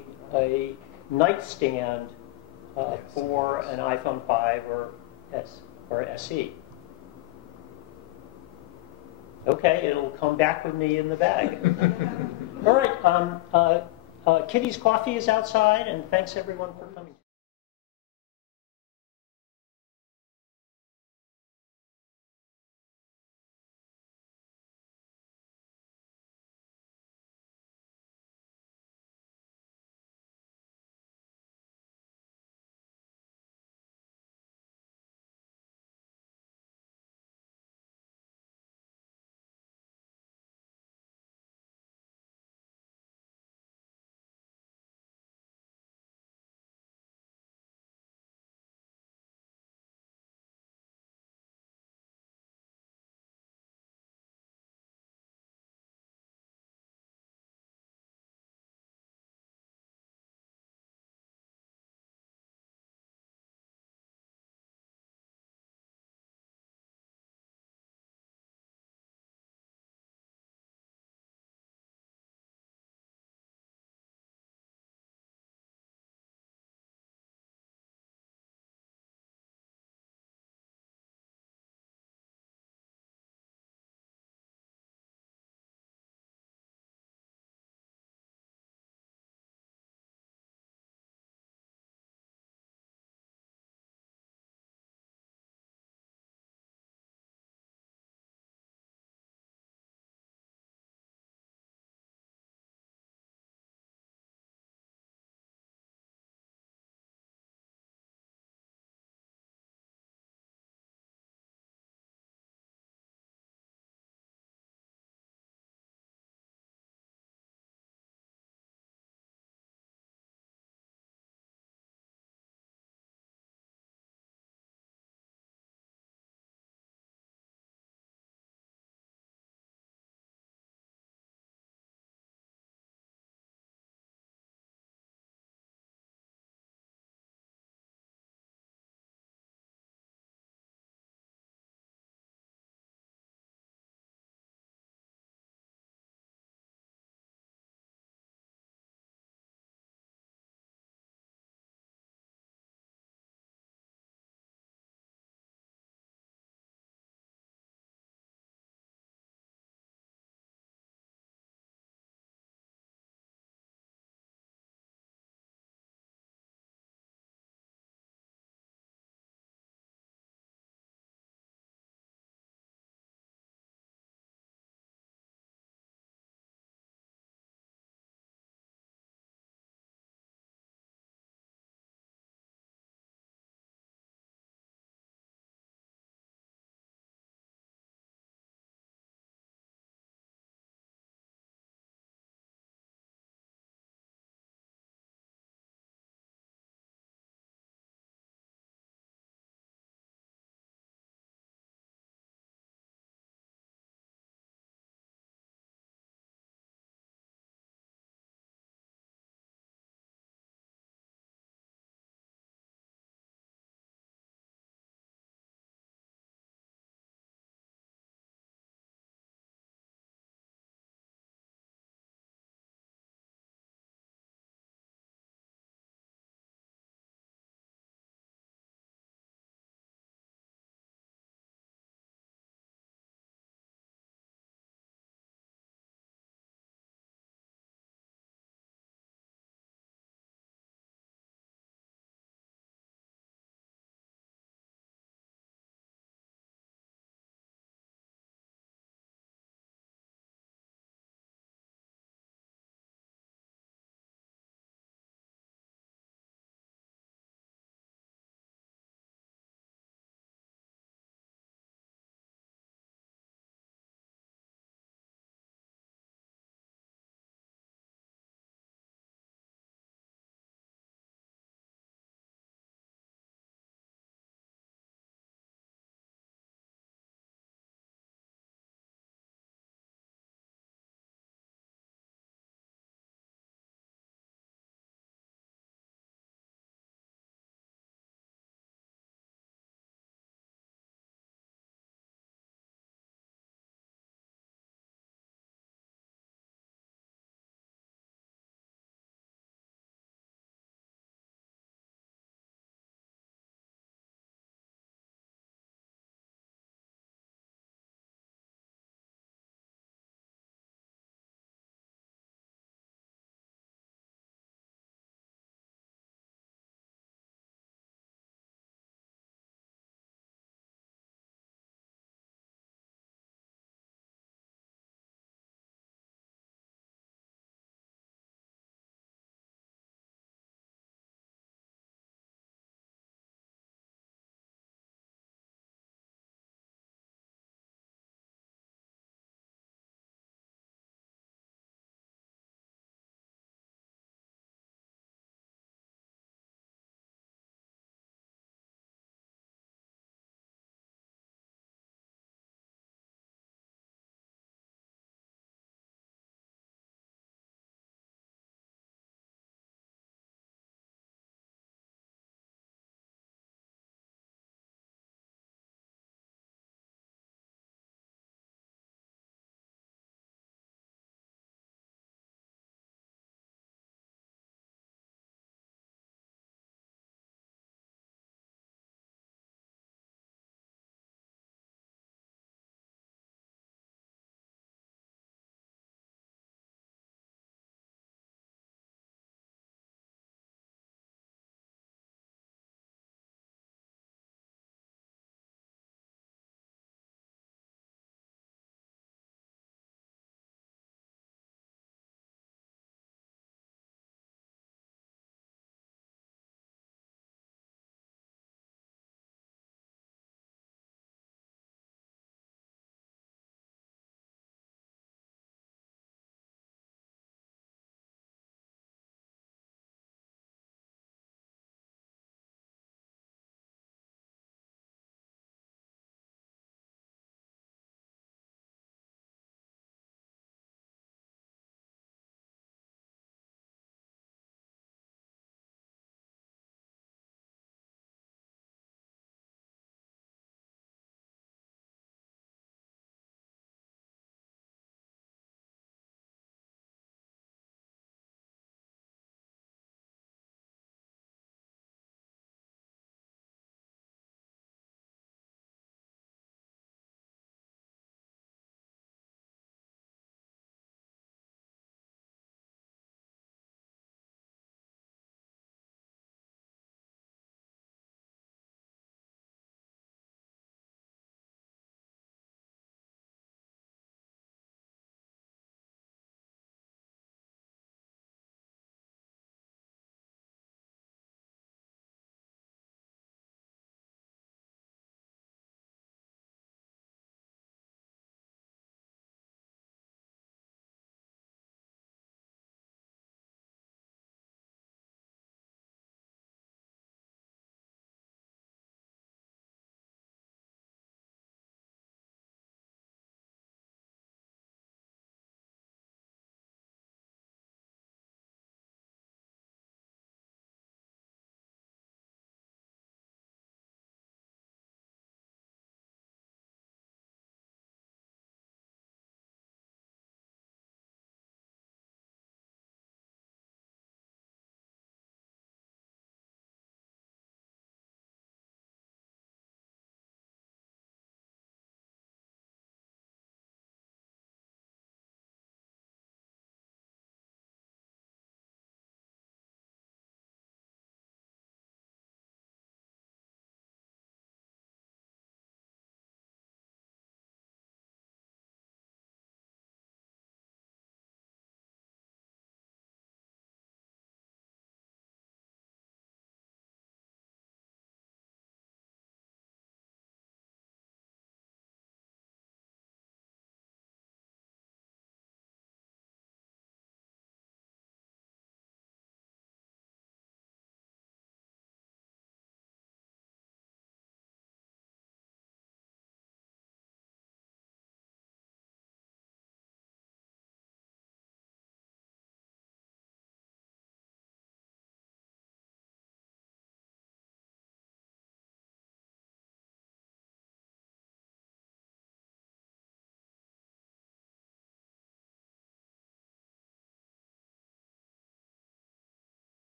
nightstand for an iPhone 5 or SE? Okay, it'll come back with me in the bag. All right, Kitty's Coffee is outside, and thanks everyone for coming.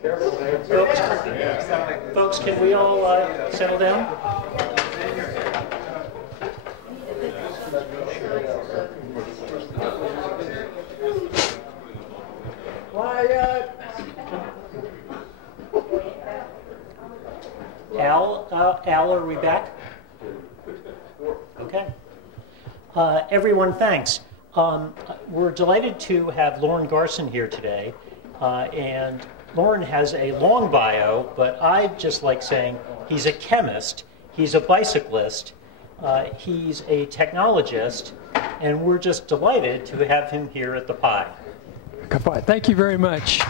Careful, Nancy. Folks, can we all settle down? Quiet. Al, are we back? Okay. Everyone, thanks. We're delighted to have Lauren Garson here today, and Lauren has a long bio, but I just like saying he's a chemist, he's a bicyclist, he's a technologist, and we're just delighted to have him here at the Pi. Goodbye. Thank you very much.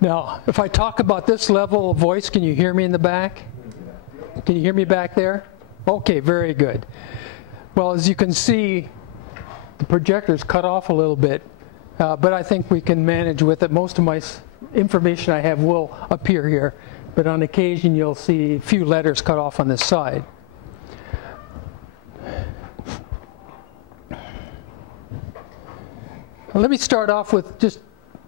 Now, if I talk about this level of voice, can you hear me in the back? Can you hear me back there? Okay, very good. Well, as you can see, the projector's cut off a little bit, but I think we can manage with it. Most of my information I have will appear here, but on occasion you'll see a few letters cut off on this side. Let me start off with just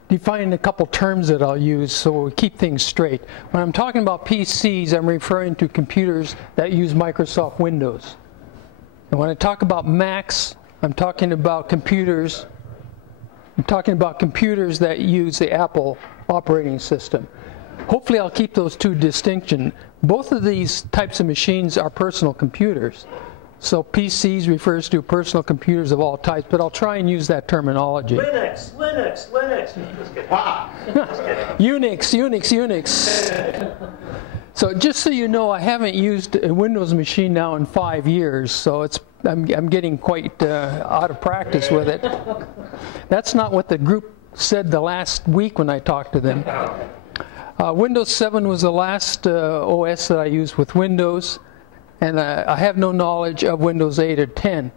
defining a couple terms that I'll use so we keep things straight. When I'm talking about PCs, I'm referring to computers that use Microsoft Windows. And when I talk about Macs, I'm talking about computers that use the Apple operating system. Hopefully I'll keep those two distinctions. Both of these types of machines are personal computers. So PCs refers to personal computers of all types, but I'll try and use that terminology. Linux. Unix. So just so you know, I haven't used a Windows machine now in 5 years, so I'm getting quite out of practice with it. That's not what the group said the last week when I talked to them. Windows 7 was the last OS that I used with Windows. And I have no knowledge of Windows 8 or 10.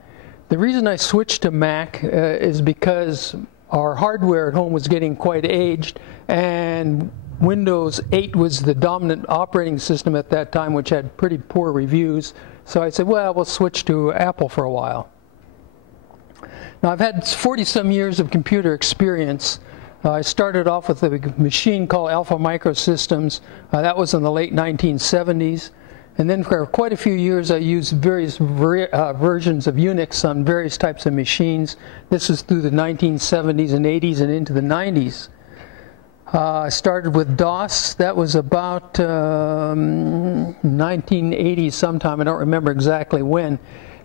The reason I switched to Mac is because our hardware at home was getting quite aged, and Windows 8 was the dominant operating system at that time, which had pretty poor reviews. So I said, well, we'll switch to Apple for a while. Now, I've had 40-some years of computer experience. I started off with a machine called Alpha Microsystems. That was in the late 1970s. And then for quite a few years, I used various versions of Unix on various types of machines. This was through the 1970s and 80s and into the 90s. I started with DOS. That was about 1980 sometime. I don't remember exactly when.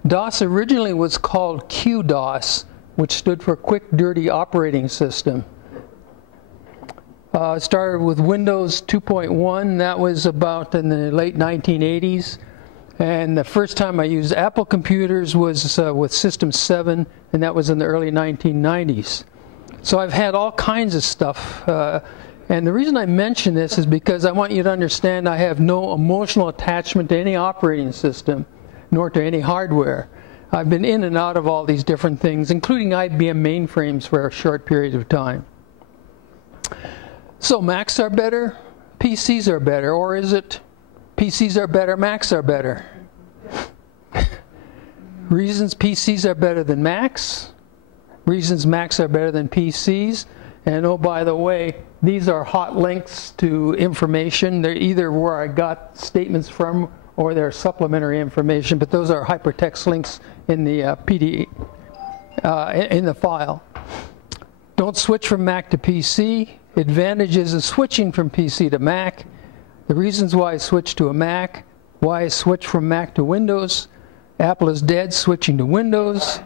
DOS originally was called QDOS, which stood for Quick Dirty Operating System. I started with Windows 2.1. That was about in the late 1980s. And the first time I used Apple computers was with System 7, and that was in the early 1990s. So I've had all kinds of stuff. And the reason I mention this is because I want you to understand I have no emotional attachment to any operating system, nor to any hardware. I've been in and out of all these different things, including IBM mainframes for a short period of time. So Macs are better, PCs are better, or is it PCs are better, Macs are better? Reasons PCs are better than Macs, reasons Macs are better than PCs, and oh, by the way, these are hot links to information. They're either where I got statements from or they're supplementary information, but those are hypertext links in the PD, in the file. Don't switch from Mac to PC. Advantages of switching from PC to Mac. The reasons why I switched to a Mac. Why I switched from Mac to Windows. Apple is dead, switching to Windows.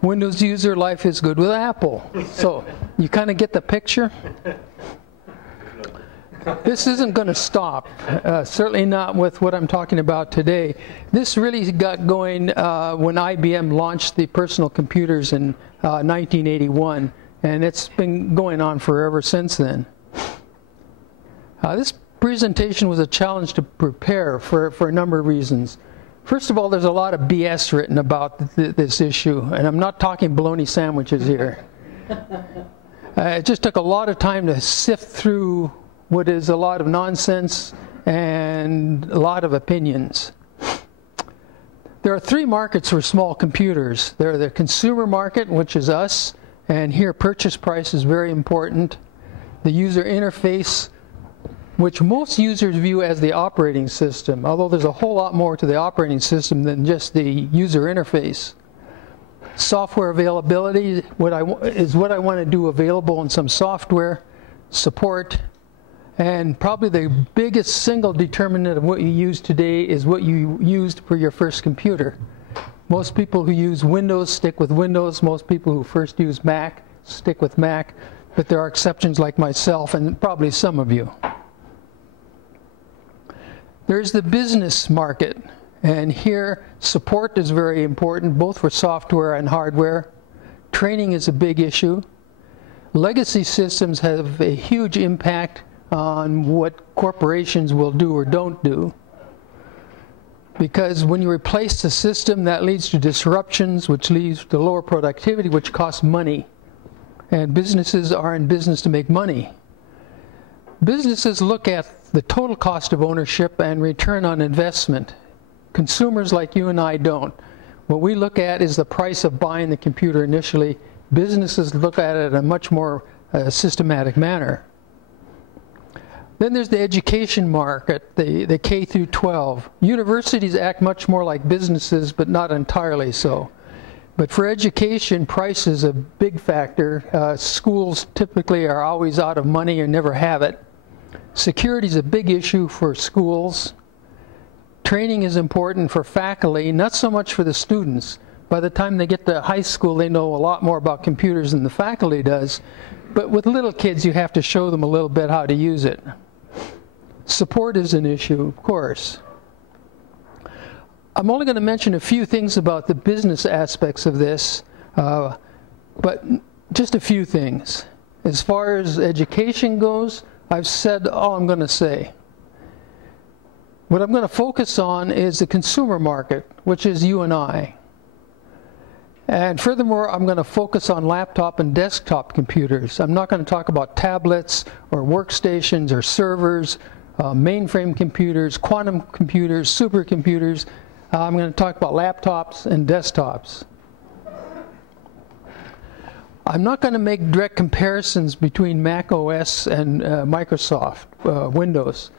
Windows user, life is good with Apple. So you kind of get the picture. This isn't going to stop, certainly not with what I'm talking about today. This really got going when IBM launched the personal computers in 1981. And it's been going on forever since then. This presentation was a challenge to prepare for a number of reasons. First of all, there's a lot of BS written about this issue, and I'm not talking bologna sandwiches here. It just took a lot of time to sift through what is a lot of nonsense and a lot of opinions. There are three markets for small computers. There are the consumer market, which is us, And here purchase price is very important. The user interface, which most users view as the operating system, although there's a whole lot more to the operating system than just the user interface. Software availability is what I want to do available in some software. Support. And probably the biggest single determinant of what you use today is what you used for your first computer. Most people who use Windows stick with Windows. Most people who first use Mac stick with Mac. But there are exceptions like myself and probably some of you. There's the business market. And here, support is very important, both for software and hardware. Training is a big issue. Legacy systems have a huge impact on what corporations will do or don't do. Because when you replace the system, that leads to disruptions, which leads to lower productivity, which costs money. And businesses are in business to make money. Businesses look at the total cost of ownership and return on investment. Consumers like you and I don't. What we look at is the price of buying the computer initially. Businesses look at it in a much more systematic manner. Then there's the education market, the K through 12. Universities act much more like businesses, but not entirely so. But for education, price is a big factor. Schools typically are always out of money or never have it. Security is a big issue for schools. Training is important for faculty, not so much for the students. By the time they get to high school, they know a lot more about computers than the faculty does. But with little kids, you have to show them a little bit how to use it. Support is an issue, of course. I'm only going to mention a few things about the business aspects of this, but just a few things. As far as education goes, I've said all I'm going to say. What I'm going to focus on is the consumer market, which is you and I. And furthermore, I'm going to focus on laptop and desktop computers. I'm not going to talk about tablets or workstations or servers, mainframe computers, quantum computers, supercomputers. I'm going to talk about laptops and desktops. I'm not going to make direct comparisons between Mac OS and Microsoft Windows,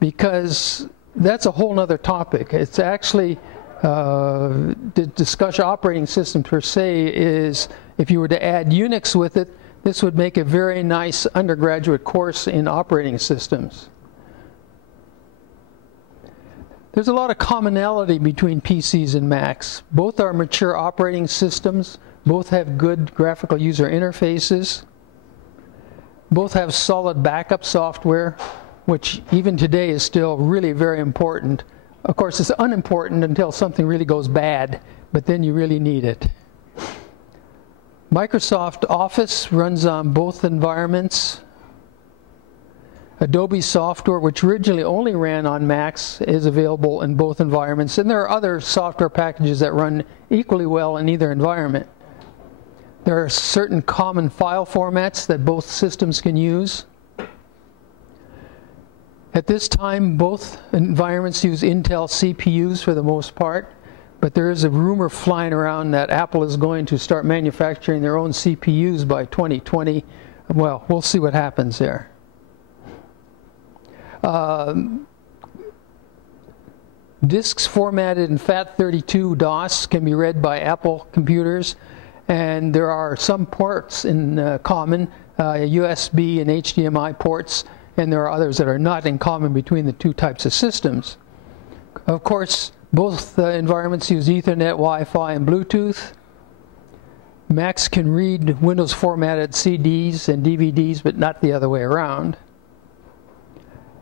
because that's a whole other topic. It's actually, the discussion operating system per se is, if you were to add Unix with it, this would make a very nice undergraduate course in operating systems. There's a lot of commonality between PCs and Macs. Both are mature operating systems. Both have good graphical user interfaces. Both have solid backup software, which even today is still really very important. Of course, it's unimportant until something really goes bad, but then you really need it. Microsoft Office runs on both environments. Adobe software, which originally only ran on Macs, is available in both environments. And there are other software packages that run equally well in either environment. There are certain common file formats that both systems can use. At this time, both environments use Intel CPUs for the most part, but there is a rumor flying around that Apple is going to start manufacturing their own CPUs by 2020. Well, we'll see what happens there. Disks formatted in FAT32 DOS can be read by Apple computers, and there are some ports in common, USB and HDMI ports, and there are others that are not in common between the two types of systems. Of course, both environments use Ethernet, Wi-Fi, and Bluetooth. Macs can read Windows formatted CDs and DVDs, but not the other way around.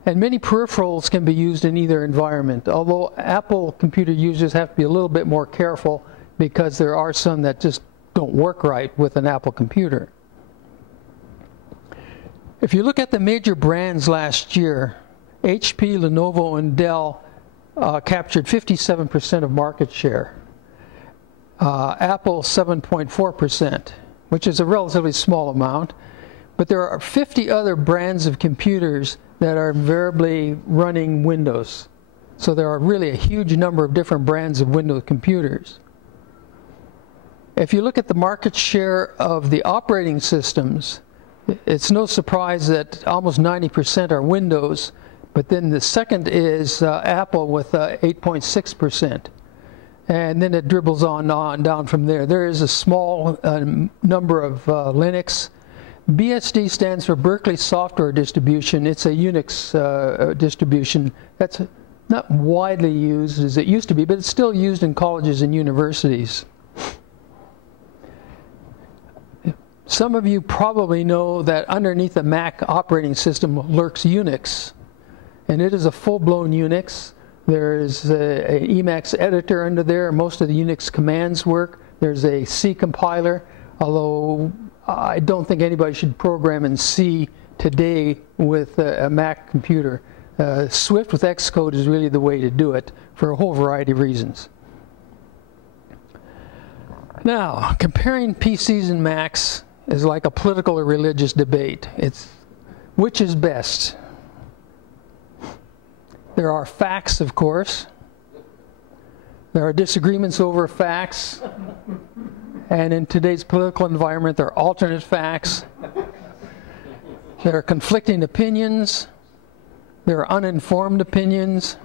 And many peripherals can be used in either environment, although Apple computer users have to be a little bit more careful because there are some that just don't work right with an Apple computer. If you look at the major brands last year, HP, Lenovo, and Dell captured 57% of market share. Apple 7.4%, which is a relatively small amount. But there are 50 other brands of computers that are invariably running Windows. So there are really a huge number of different brands of Windows computers. if you look at the market share of the operating systems, it's no surprise that almost 90% are Windows, but then the second is Apple with 8.6%. And then it dribbles on down from there. There is a small number of Linux. BSD stands for Berkeley Software Distribution. It's a Unix distribution that's not widely used as it used to be, but it's still used in colleges and universities. Some of you probably know that underneath the Mac operating system lurks Unix, and it is a full-blown Unix. There's an Emacs editor under there. Most of the Unix commands work. There's a C compiler, although I don't think anybody should program in C today with a Mac computer. Swift with Xcode is really the way to do it for a whole variety of reasons. Now, comparing PCs and Macs is like a political or religious debate. It's which is best. There are facts, of course. There are disagreements over facts. And in today's political environment, there are alternate facts. There are conflicting opinions. There are uninformed opinions.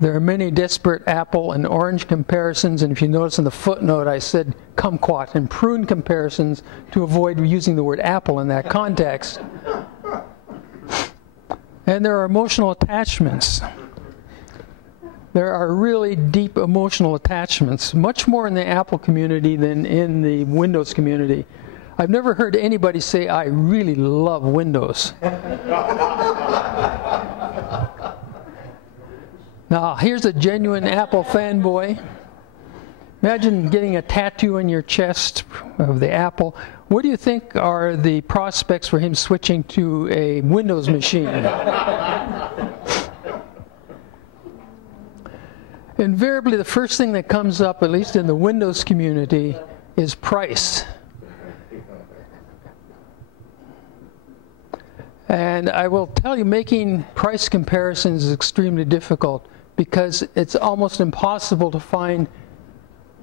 There are many disparate apple and orange comparisons. And if you notice in the footnote, I said kumquat and prune comparisons to avoid using the word apple in that context. And there are emotional attachments. There are really deep emotional attachments, much more in the Apple community than in the Windows community. I've never heard anybody say, I really love Windows. Now, here's a genuine Apple fanboy. Imagine getting a tattoo on your chest of the Apple. What do you think are the prospects for him switching to a Windows machine? Invariably, the first thing that comes up, at least in the Windows community, is price. And I will tell you, making price comparisons is extremely difficult because it's almost impossible to find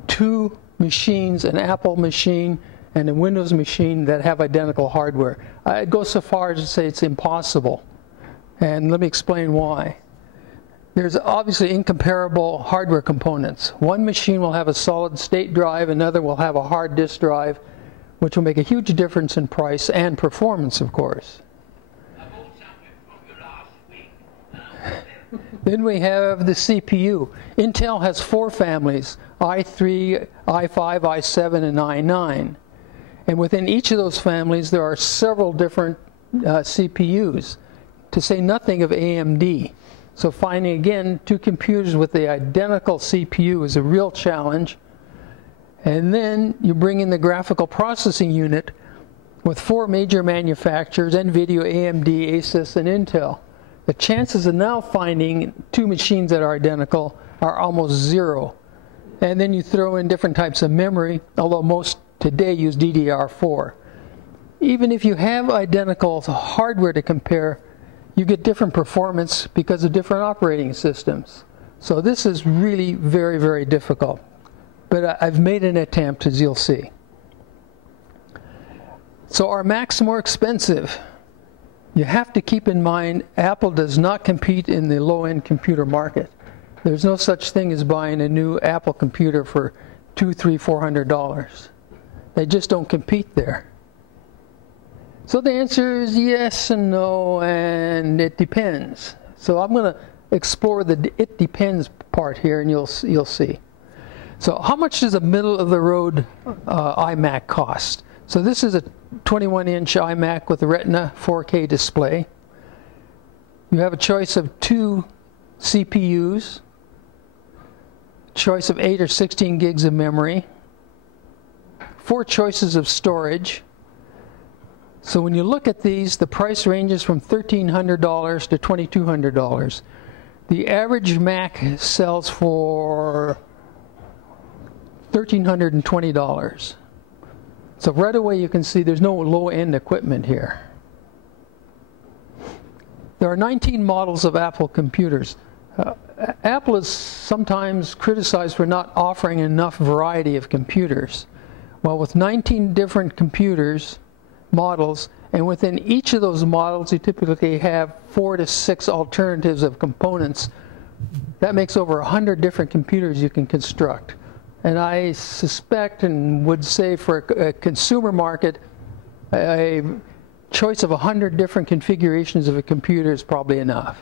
two machines, an Apple machine and a Windows machine, that have identical hardware. I'd go so far as to say it's impossible. And let me explain why. There's obviously incomparable hardware components. One machine will have a solid state drive, another will have a hard disk drive, which will make a huge difference in price and performance, of course. Then we have the CPU. Intel has 4 families, i3, i5, i7, and i9. And within each of those families, there are several different CPUs, to say nothing of AMD. So finding, again, 2 computers with the identical CPU is a real challenge. And then you bring in the graphical processing unit with 4 major manufacturers, NVIDIA, AMD, Asus, and Intel. The chances of now finding 2 machines that are identical are almost 0. And then you throw in different types of memory, although most today use DDR4. Even if you have identical hardware to compare, you get different performance because of different operating systems. So this is really very, very difficult. But I've made an attempt, as you'll see. So are Macs more expensive? You have to keep in mind, Apple does not compete in the low-end computer market. There's no such thing as buying a new Apple computer for $200, $300, $400. They just don't compete there. So the answer is yes and no, and it depends. So I'm going to explore the it depends part here, and you'll see. So how much does a middle-of-the-road iMac cost? So this is a 21-inch iMac with a Retina 4K display. You have a choice of 2 CPUs, choice of 8 or 16 gigs of memory, 4 choices of storage. So when you look at these, the price ranges from $1,300 to $2,200. The average Mac sells for $1,320. So right away you can see there's no low-end equipment here. There are 19 models of Apple computers. Apple is sometimes criticized for not offering enough variety of computers. Well, with 19 different computers, models, and within each of those models you typically have 4 to 6 alternatives of components. That makes over 100 different computers you can construct. And I suspect and would say for a consumer market, a choice of 100 different configurations of a computer is probably enough.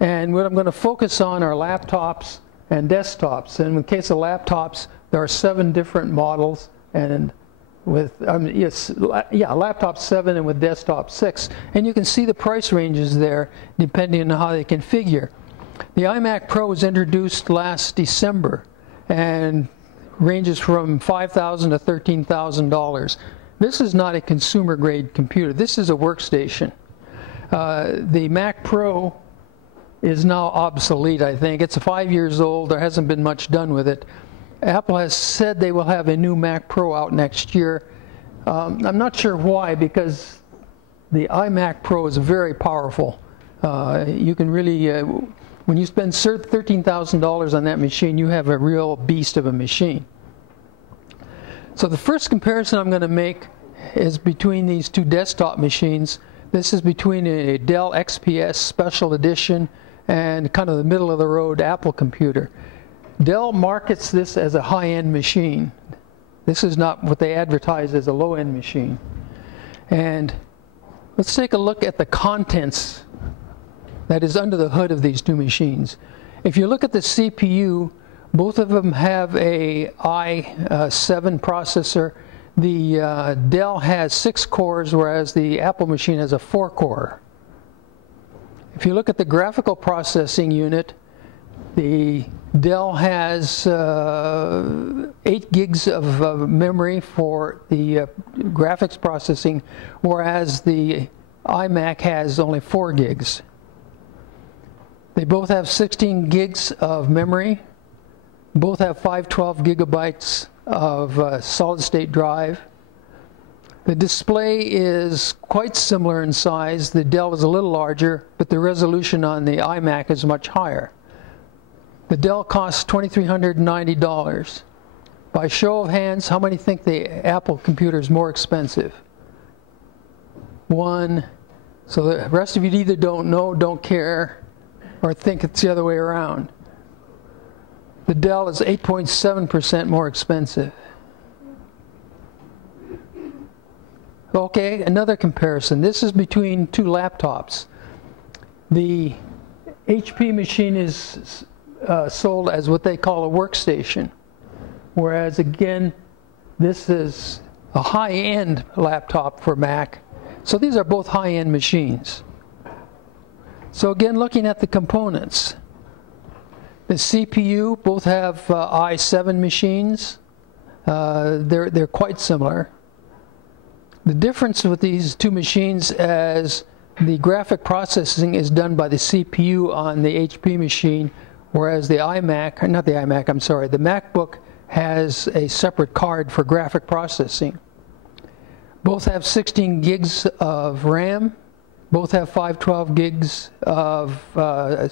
And what I'm going to focus on are laptops and desktops. And in the case of laptops, there are 7 different models, and with laptop 7 and with desktop 6. And you can see the price ranges there depending on how they configure. The iMac Pro was introduced last December and ranges from $5,000 to $13,000. This is not a consumer grade computer. This is a workstation. The Mac Pro is now obsolete, I think. It's 5 years old. There hasn't been much done with it. Apple has said they will have a new Mac Pro out next year. I'm not sure why, because the iMac Pro is very powerful. You can really, when you spend $13,000 on that machine, you have a real beast of a machine. So the first comparison I'm going to make is between these 2 desktop machines. This is between a Dell XPS Special Edition and kind of the middle of the road Apple computer. Dell markets this as a high-end machine. This is not what they advertise as a low-end machine. And let's take a look at the contents that is under the hood of these 2 machines. If you look at the CPU, both of them have a i7 processor. The Dell has 6 cores, whereas the Apple machine has a 4-core. If you look at the graphical processing unit, the Dell has 8 gigs of memory for the graphics processing, whereas the iMac has only 4 gigs. They both have 16 gigs of memory. Both have 512 gigabytes of solid-state drive. The display is quite similar in size. The Dell is a little larger, but the resolution on the iMac is much higher. The Dell costs $2,390. By show of hands, how many think the Apple computer is more expensive? 1. So the rest of you either don't know, don't care, or think it's the other way around. The Dell is 8.7% more expensive. Okay, another comparison. This is between 2 laptops. The HP machine is sold as what they call a workstation, whereas again this is a high-end laptop for Mac. So these are both high-end machines. So again, looking at the components, the CPU, both have i7 machines. They're quite similar. The difference with these 2 machines is the graphic processing is done by the CPU on the HP machine, whereas the iMac, not the iMac, I'm sorry, the MacBook has a separate card for graphic processing. Both have 16 gigs of RAM. Both have 512 gigs of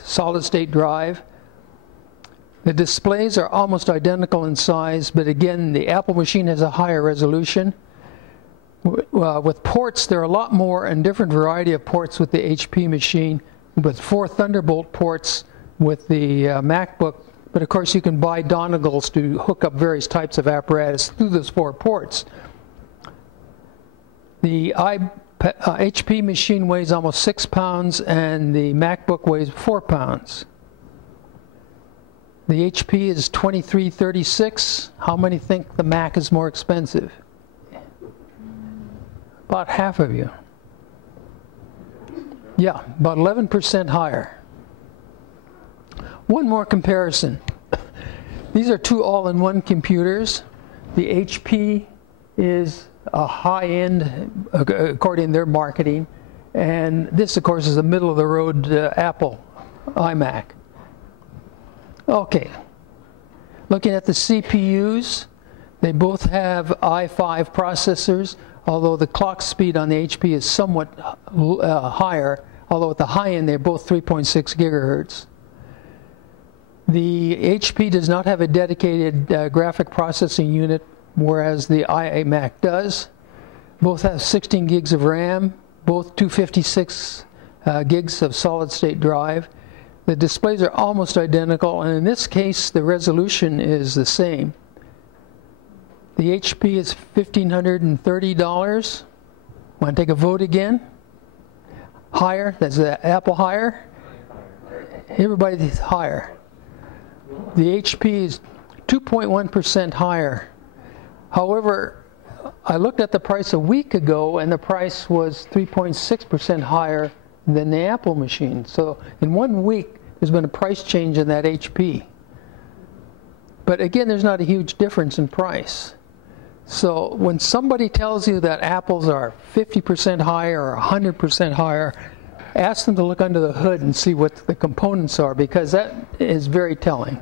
solid-state drive. The displays are almost identical in size, but again, the Apple machine has a higher resolution. With ports, there are a lot more and different variety of ports with the HP machine, with 4 Thunderbolt ports with the MacBook. But of course, you can buy dongles to hook up various types of apparatus through those 4 ports. The HP machine weighs almost 6 pounds, and the MacBook weighs 4 pounds. The HP is $2,336. How many think the Mac is more expensive? About half of you. Yeah, about 11% higher. One more comparison. These are 2 all-in-one computers. The HP is a high-end, according to their marketing, and this, of course, is a middle-of-the-road Apple iMac. Okay, looking at the CPUs, they both have i5 processors, although the clock speed on the HP is somewhat higher, although at the high end they're both 3.6 gigahertz. The HP does not have a dedicated graphic processing unit, whereas the iMac does. Both have 16 gigs of RAM, both 256 gigs of solid-state drive. The displays are almost identical, and in this case the resolution is the same. The HP is $1,530. Want to take a vote again? Higher? That's the Apple higher? Everybody's higher. The HP is 2.1% higher. However, I looked at the price a week ago, and the price was 3.6% higher than the Apple machine. So in 1 week, there's been a price change in that HP. But again, there's not a huge difference in price. So when somebody tells you that Apples are 50% higher or 100% higher, ask them to look under the hood and see what the components are, because that is very telling.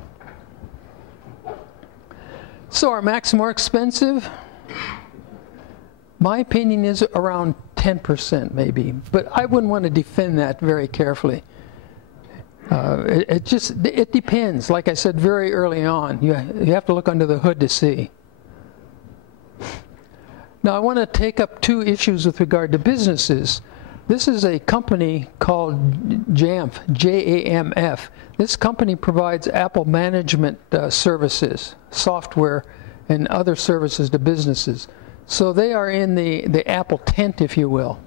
So are Macs more expensive? My opinion is around 10% maybe, but I wouldn't want to defend that very carefully. It depends. Like I said very early on, you have to look under the hood to see. Now I want to take up two issues with regard to businesses. This is a company called Jamf, J-A-M-F. This company provides Apple management services, software, and other services to businesses. So they are in the Apple tent, if you will.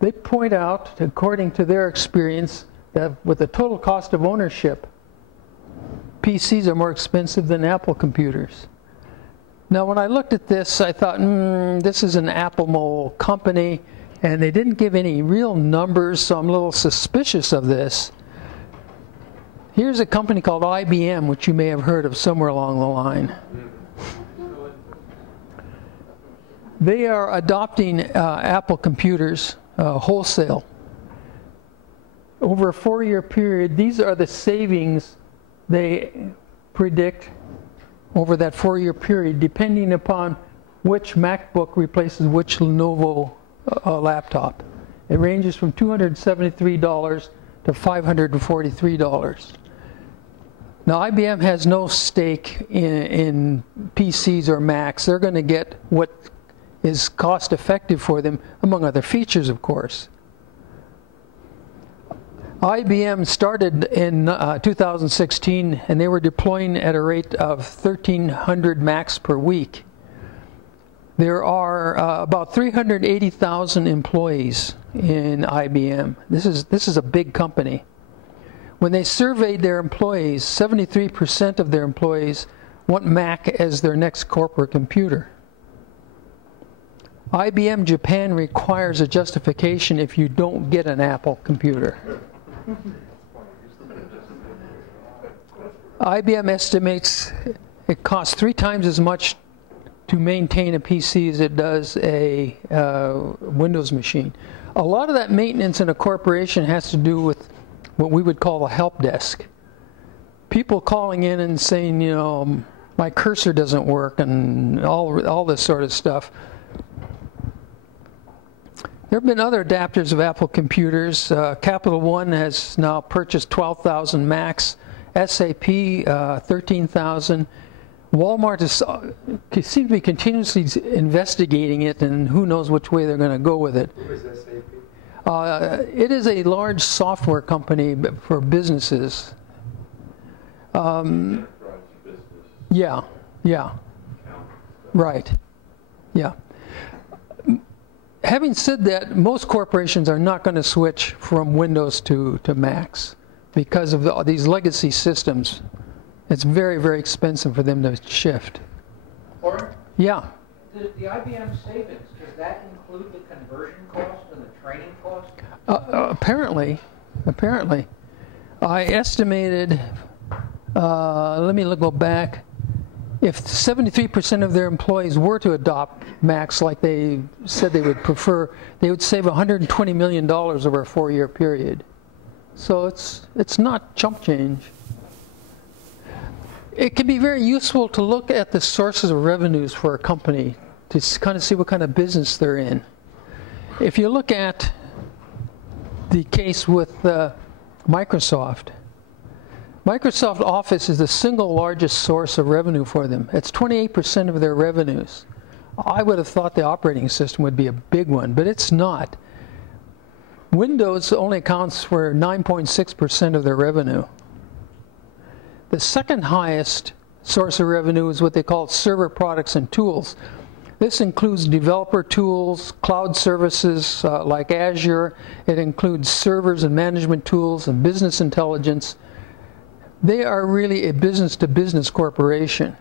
They point out, according to their experience, that with the total cost of ownership, PCs are more expensive than Apple computers. Now when I looked at this, I thought, this is an Apple company, and they didn't give any real numbers, so I'm a little suspicious of this. Here's a company called IBM, which you may have heard of somewhere along the line. They are adopting Apple computers wholesale. Over a 4-year period, these are the savings they predict over that 4-year period, depending upon which MacBook replaces which Lenovo laptop. It ranges from $273 to $543. Now IBM has no stake in PCs or Macs. They're going to get what is cost effective for them, among other features, of course. IBM started in 2016, and they were deploying at a rate of 1,300 Macs per week. There are about 380,000 employees in IBM. This is a big company. When they surveyed their employees, 73% of their employees want Mac as their next corporate computer. IBM Japan requires a justification if you don't get an Apple computer. IBM estimates it costs 3 times as much to maintain a PC as it does a Windows machine. A lot of that maintenance in a corporation has to do with what we would call a help desk. People calling in and saying, you know, my cursor doesn't work, and all this sort of stuff. There have been other adapters of Apple computers. Capital One has now purchased 12,000 Macs, SAP 13,000. Walmart seems to be continuously investigating it, and who knows which way they're going to go with it. Who is SAP? It is a large software company for businesses. Yeah, right, yeah. Having said that, most corporations are not going to switch from Windows to Macs because of these legacy systems. It's very, very expensive for them to shift. Or yeah. The IBM savings, does that include the conversion cost and the training cost? Apparently. I estimated, let me go back. If 73% of their employees were to adopt Macs like they said they would prefer, they would save $120 million over a 4-year period. So it's not chump change. It can be very useful to look at the sources of revenues for a company to kind of see what kind of business they're in. If you look at the case with Microsoft. Microsoft Office is the single largest source of revenue for them. It's 28% of their revenues. I would have thought the operating system would be a big one, but it's not. Windows only accounts for 9.6% of their revenue. The second highest source of revenue is what they call server products and tools. This includes developer tools, cloud services like Azure. It includes servers and management tools and business intelligence. They are really a business-to-business corporation.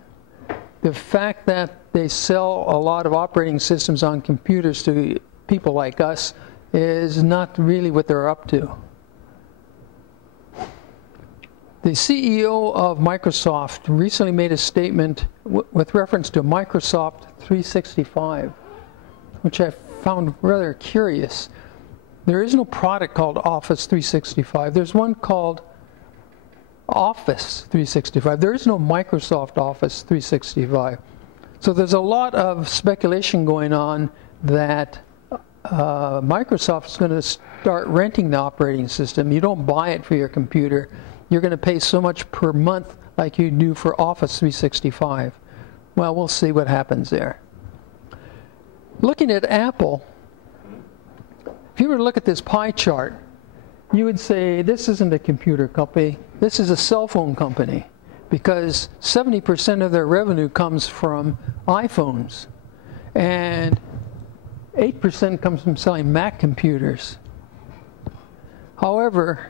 The fact that they sell a lot of operating systems on computers to people like us is not really what they're up to. The CEO of Microsoft recently made a statement with reference to Microsoft 365, which I found rather curious. There is no product called Office 365. There's one called Office 365. There is no Microsoft Office 365. So there's a lot of speculation going on that Microsoft is going to start renting the operating system. You don't buy it for your computer. You're going to pay so much per month like you do for Office 365. Well, we'll see what happens there. Looking at Apple, if you were to look at this pie chart, you would say this isn't a computer company, this is a cell phone company, because 70% of their revenue comes from iPhones, and 8% comes from selling Mac computers. However,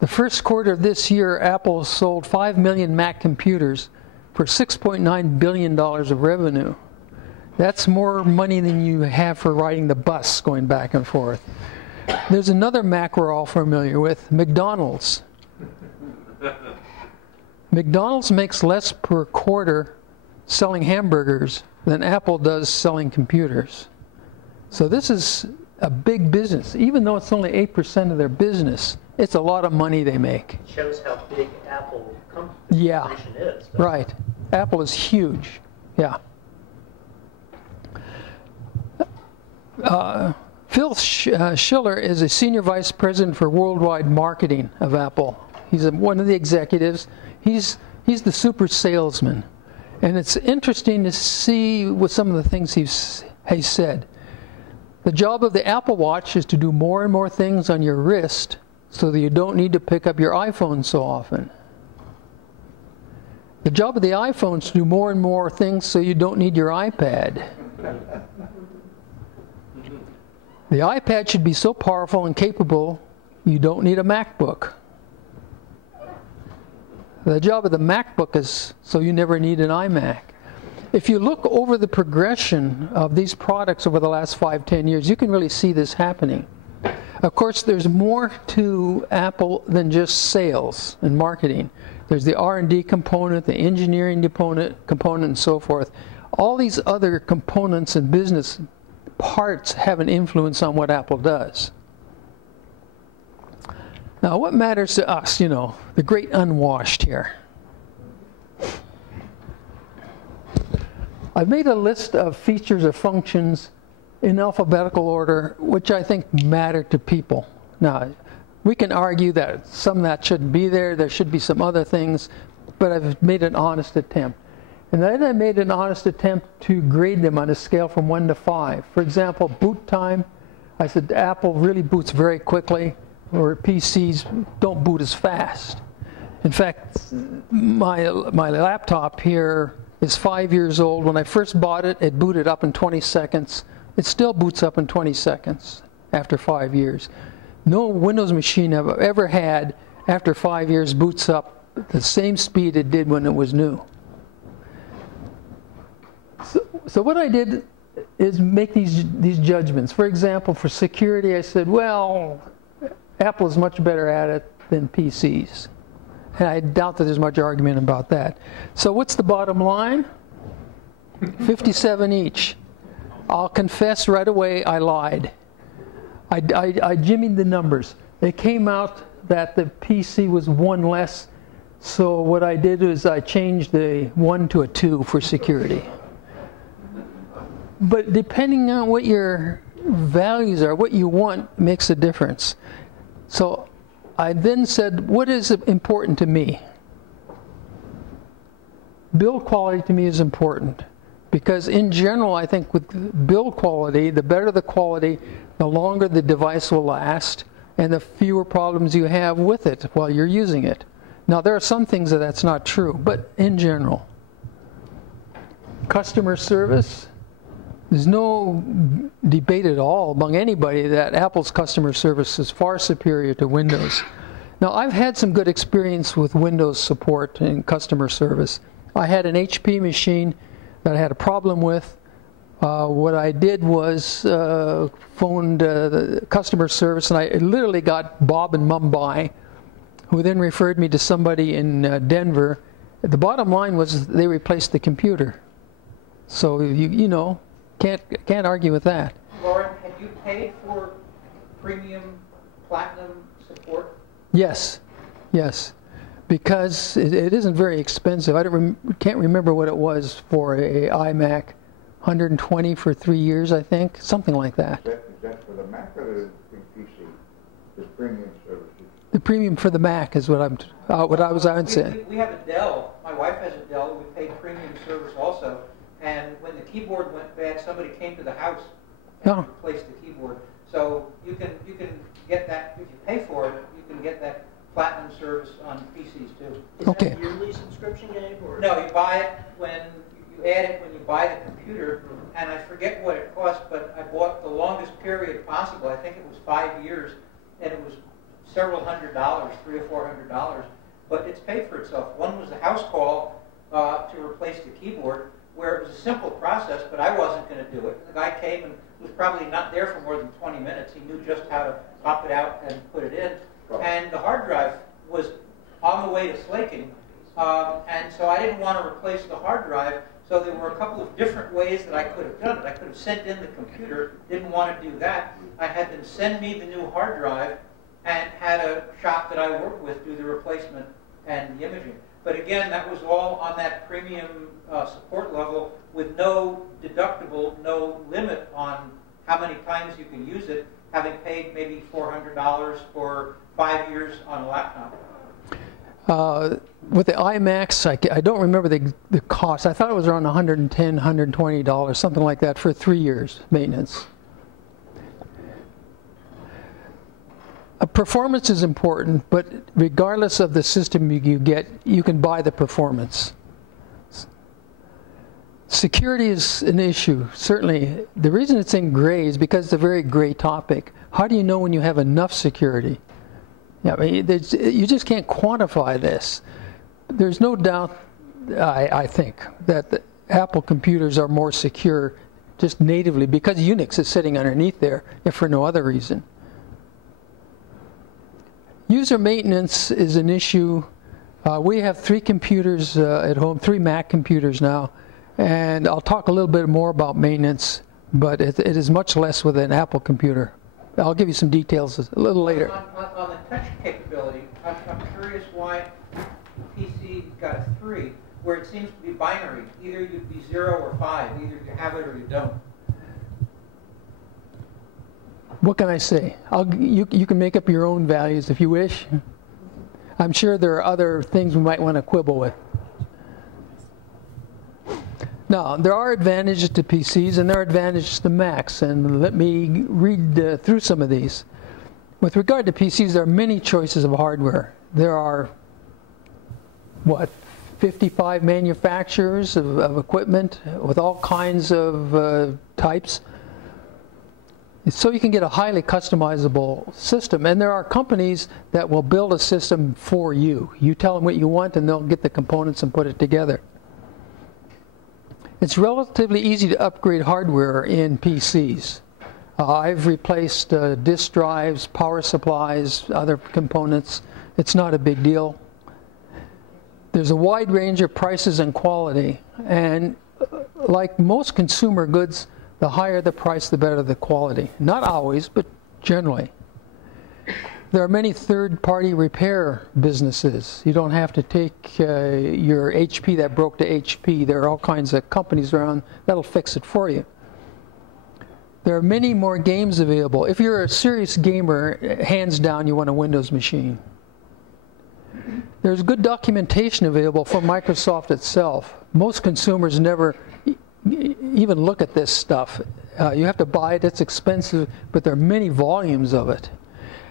the first quarter of this year, Apple sold 5 million Mac computers for $6.9 billion of revenue. That's more money than you have for riding the bus going back and forth. There's another Mac we're all familiar with, McDonald's. McDonald's makes less per quarter selling hamburgers than Apple does selling computers. So this is a big business. Even though it's only 8% of their business, it's a lot of money they make. It shows how big Apple yeah, is. Right. Apple is huge. Yeah. Phil Schiller is a senior vice president for worldwide marketing of Apple. He's one of the executives. He's the super salesman. And it's interesting to see what some of the things he said. The job of the Apple Watch is to do more and more things on your wrist so that you don't need to pick up your iPhone so often. The job of the iPhone is to do more and more things so you don't need your iPad. The iPad should be so powerful and capable you don't need a MacBook. The job of the MacBook is so you never need an iMac. If you look over the progression of these products over the last 5-10 years, you can really see this happening. Of course, there's more to Apple than just sales and marketing. There's the R&D component, the engineering component, and so forth. All these other components and business parts have an influence on what Apple does. Now, what matters to us, you know, the great unwashed here? I've made a list of features or functions in alphabetical order, which I think matter to people. Now, we can argue that some of that shouldn't be there, there should be some other things, but I've made an honest attempt. And then I made an honest attempt to grade them on a scale from 1 to 5. For example, boot time, I said Apple really boots very quickly, or PCs don't boot as fast. In fact, my laptop here is 5 years old. When I first bought it, it booted up in 20 seconds. It still boots up in 20 seconds after 5 years. No Windows machine I've ever had after 5 years boots up at the same speed it did when it was new. So what I did is make these judgments. For example, for security, I said, well, Apple is much better at it than PCs. And I doubt that there's much argument about that. So what's the bottom line? 57 each. I'll confess right away I lied. I jimmied the numbers. It came out that the PC was 1 less. So what I did is I changed the 1 to a 2 for security. But depending on what your values are, what you want makes a difference. So I then said, what is important to me? Build quality to me is important, because in general I think with build quality, the better the quality, the longer the device will last and the fewer problems you have with it while you're using it. Now there are some things that's not true, but in general. Customer service, there's no debate at all among anybody that Apple's customer service is far superior to Windows. Now I've had some good experience with Windows support and customer service. I had an HP machine that I had a problem with. What I did was phoned the customer service, and I literally got Bob and Mumbai, who then referred me to somebody in Denver. The bottom line was they replaced the computer. So you know, can't argue with that. Lauren, had you paid for premium platinum support? Yes, yes, because it isn't very expensive. I can't remember what it was for a iMac. 120 for 3 years, I think, something like that. Is that for the Mac or the PC? The premium services. The premium for the Mac is what I was saying. We have a Dell. My wife has a Dell. We paid premium service also. And when the keyboard went bad, somebody came to the house and replaced the keyboard. So you can get that if you pay for it. You can get that platinum service on PCs too. Is that a yearly subscription, Gabe? Or? No, you buy it when you add it when you buy the computer. And I forget what it cost, but I bought the longest period possible. I think it was 5 years, and it was several $100, $300 or $400. But it's paid for itself. One was the house call to replace the keyboard, where it was a simple process, but I wasn't going to do it. The guy came and was probably not there for more than 20 minutes. He knew just how to pop it out and put it in. And the hard drive was on the way to slaking, and so I didn't want to replace the hard drive. So there were a couple of different ways that I could have done it. I could have sent in the computer, didn't want to do that. I had them send me the new hard drive and had a shop that I work with do the replacement and the imaging. But again, that was all on that premium support level with no deductible, no limit on how many times you can use it, having paid maybe $400 for 5 years on a laptop. With the iMacs, I don't remember the cost. I thought it was around $110, $120, something like that for 3 years maintenance. Performance is important, but regardless of the system you get, you can buy the performance. Security is an issue, certainly. The reason it's in gray is because it's a very gray topic. How do you know when you have enough security? Yeah, I mean, you just can't quantify this. There's no doubt, I think, that the Apple computers are more secure just natively because Unix is sitting underneath there, if for no other reason. User maintenance is an issue. We have 3 computers at home, 3 Mac computers now, and I'll talk a little bit more about maintenance, but it is much less with an Apple computer. I'll give you some details a little later. On the touch capability, I'm curious why PC got a 3, where it seems to be binary. Either you'd be 0 or 5. Either you have it or you don't. What can I say? You can make up your own values if you wish. I'm sure there are other things we might want to quibble with. Now, there are advantages to PCs and there are advantages to Macs, and let me read through some of these. With regard to PCs, there are many choices of hardware. There are, 55 manufacturers of equipment with all kinds of types. So you can get a highly customizable system, and there are companies that will build a system for you. You tell them what you want and they'll get the components and put it together. It's relatively easy to upgrade hardware in PCs. I've replaced disk drives, power supplies, other components. It's not a big deal. There's a wide range of prices and quality, and like most consumer goods, the higher the price, the better the quality. Not always, but generally. There are many third-party repair businesses. You don't have to take your HP that broke to HP. There are all kinds of companies around that'll fix it for you. There are many more games available. If you're a serious gamer, hands down, you want a Windows machine. There's good documentation available from Microsoft itself. Most consumers never even look at this stuff. You have to buy it, it's expensive, but there are many volumes of it.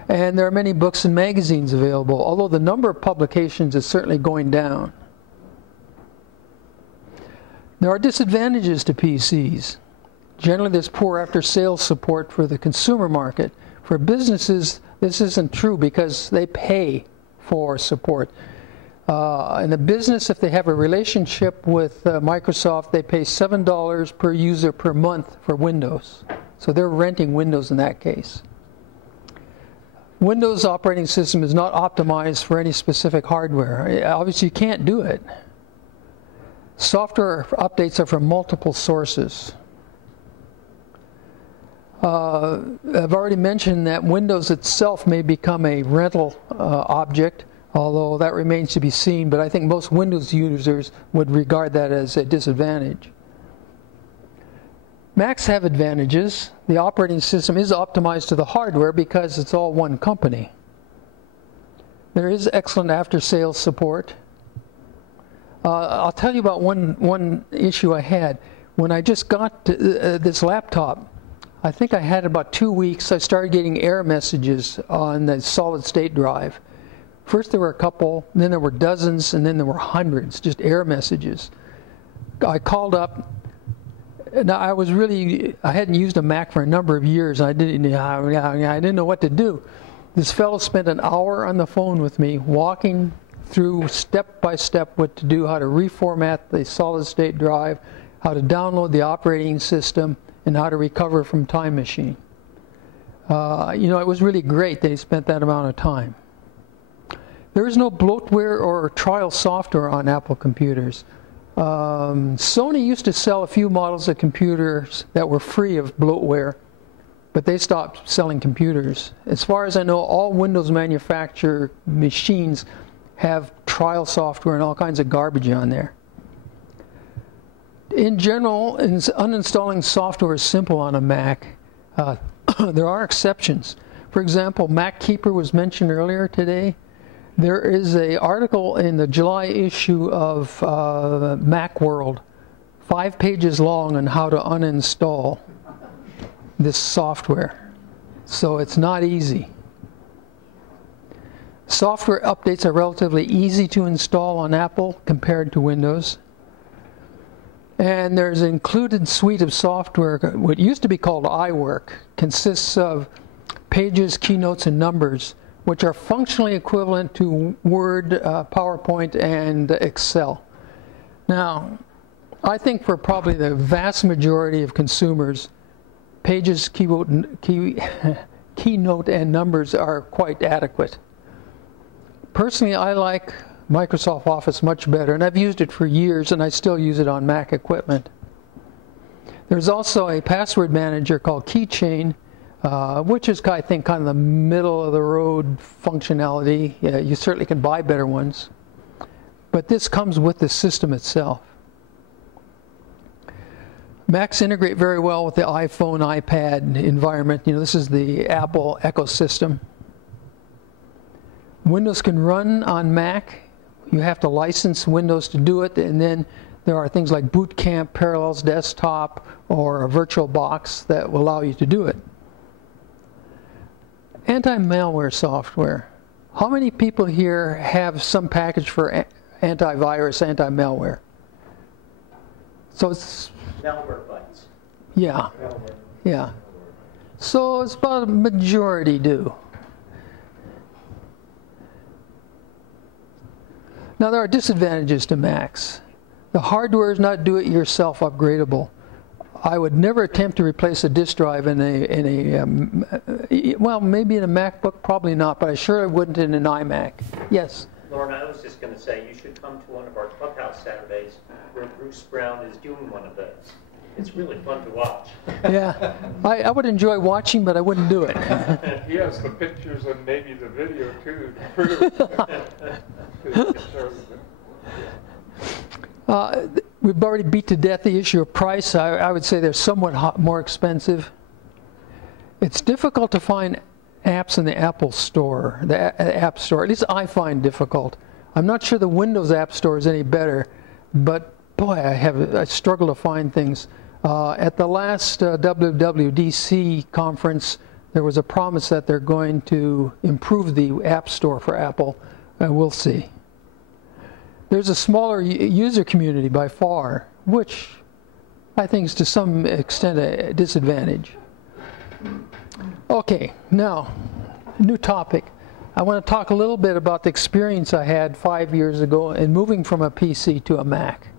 And there are many books and magazines available, although the number of publications is certainly going down. There are disadvantages to PCs. Generally, there's poor after-sales support for the consumer market. For businesses, this isn't true because they pay for support. In the business, if they have a relationship with Microsoft, they pay $7 per user per month for Windows. So they're renting Windows in that case. Windows operating system is not optimized for any specific hardware. Obviously, you can't do it. Software updates are from multiple sources. I've already mentioned that Windows itself may become a rental object, although that remains to be seen, but I think most Windows users would regard that as a disadvantage. Macs have advantages. The operating system is optimized to the hardware because it's all one company. There is excellent after-sales support. I'll tell you about one issue I had. When I just got this laptop, I think I had about 2 weeks, I started getting error messages on the solid-state drive. First there were a couple, then there were dozens, and then there were hundreds, just error messages. I called up. Now I hadn't used a Mac for a number of years. I didn't know what to do. This fellow spent an hour on the phone with me, walking through step by step what to do, how to reformat the solid-state drive, how to download the operating system, and how to recover from Time Machine. You know, it was really great that he spent that amount of time. There is no bloatware or trial software on Apple computers. Sony used to sell a few models of computers that were free of bloatware, but they stopped selling computers. As far as I know, all Windows manufacturer machines have trial software and all kinds of garbage on there. In general, uninstalling software is simple on a Mac. There are exceptions. For example, Mac Keeper was mentioned earlier today. There is an article in the July issue of Macworld, 5 pages long, on how to uninstall this software. So it's not easy. Software updates are relatively easy to install on Apple compared to Windows. And there's an included suite of software, what used to be called iWork, consists of Pages, Keynotes, and Numbers, which are functionally equivalent to Word, PowerPoint, and Excel. Now, I think for probably the vast majority of consumers, Pages, Keynote, and Numbers are quite adequate. Personally, I like Microsoft Office much better, and I've used it for years, and I still use it on Mac equipment. There's also a password manager called Keychain, which is, I think, kind of the middle-of-the-road functionality. You certainly can buy better ones. But this comes with the system itself. Macs integrate very well with the iPhone, iPad environment. You know, this is the Apple ecosystem. Windows can run on Mac. You have to license Windows to do it, and then there are things like Boot Camp, Parallels Desktop, or a VirtualBox that will allow you to do it. Anti-malware software. How many people here have some package for antivirus, anti-malware? So it's... Malwarebytes. Yeah. Yeah. So it's about a majority do. Now there are disadvantages to Macs. The hardware is not do-it-yourself upgradable. I would never attempt to replace a disk drive well, maybe in a MacBook, probably not, but I sure wouldn't in an iMac. Yes? Lauren, I was just going to say, you should come to one of our Clubhouse Saturdays where Bruce Brown is doing one of those. It's really fun to watch. Yeah, I would enjoy watching, but I wouldn't do it. He has the pictures and maybe the video too to prove. We've already beat to death the issue of price. I would say they're somewhat more expensive. It's difficult to find apps in the Apple Store, the App Store. At least I find difficult. I'm not sure the Windows App Store is any better, but boy, I struggle to find things. At the last WWDC conference, there was a promise that they're going to improve the App Store for Apple, and we'll see. There's a smaller user community by far, which I think is to some extent a disadvantage. Okay, now, new topic. I want to talk a little bit about the experience I had 5 years ago in moving from a PC to a Mac.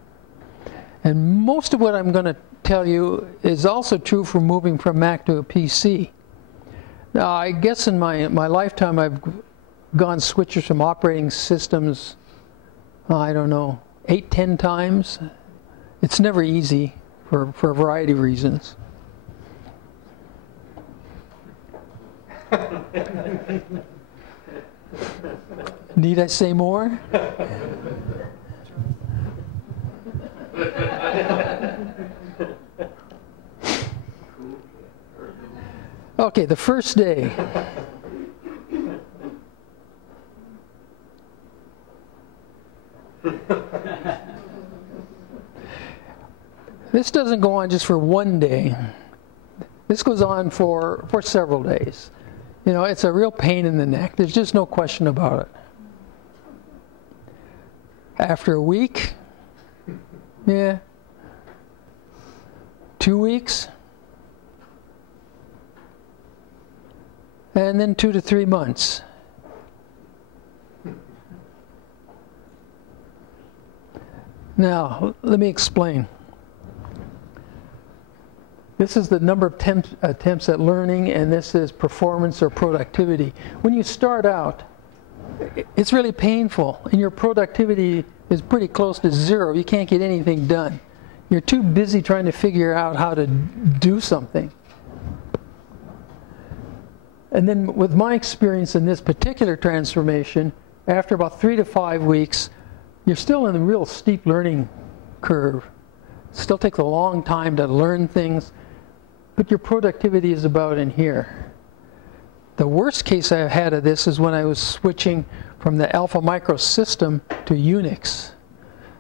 And most of what I'm going to tell you is also true for moving from Mac to a PC. Now, I guess in my lifetime I've gone switches from operating systems, I don't know, 8, 10 times. It's never easy for a variety of reasons. Need I say more? Okay, the first day. This doesn't go on just for one day. This goes on for several days. You know, it's a real pain in the neck. There's just no question about it. After a week, yeah, 2 weeks, and then 2 to 3 months. Now, let me explain. This is the number of attempts at learning, and this is performance or productivity. When you start out, it's really painful, and your productivity is pretty close to zero. You can't get anything done. You're too busy trying to figure out how to do something. And then with my experience in this particular transformation, after about 3 to 5 weeks, you're still in a real steep learning curve. It still takes a long time to learn things, but your productivity is about in here. The worst case I had of this is when I was switching from the Alpha Micro system to Unix.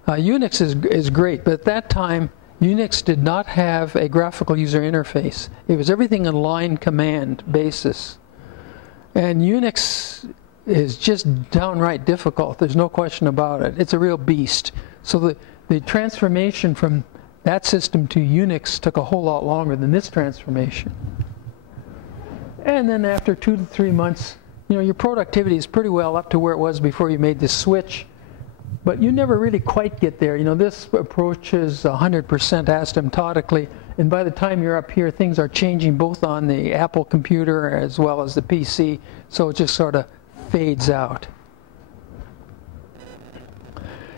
Unix is great, but at that time, Unix did not have a graphical user interface. It was everything on line command basis. And Unix is just downright difficult. There's no question about it. It's a real beast. So the transformation from that system to Unix took a whole lot longer than this transformation. And then after 2 to 3 months, you know, your productivity is pretty well up to where it was before you made the switch. But you never really quite get there. You know, this approaches 100% asymptotically. And by the time you're up here, things are changing both on the Apple computer as well as the PC. So it just sort of fades out.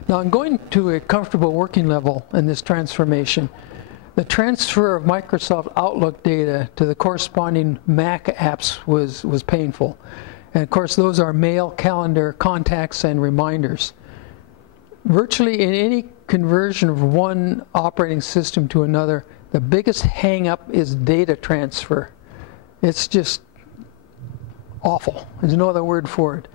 Now I'm going to a comfortable working level in this transformation. The transfer of Microsoft Outlook data to the corresponding Mac apps was painful. And of course those are mail, calendar, contacts, and reminders. Virtually in any conversion of one operating system to another, the biggest hang-up is data transfer. It's just awful. There's no other word for it.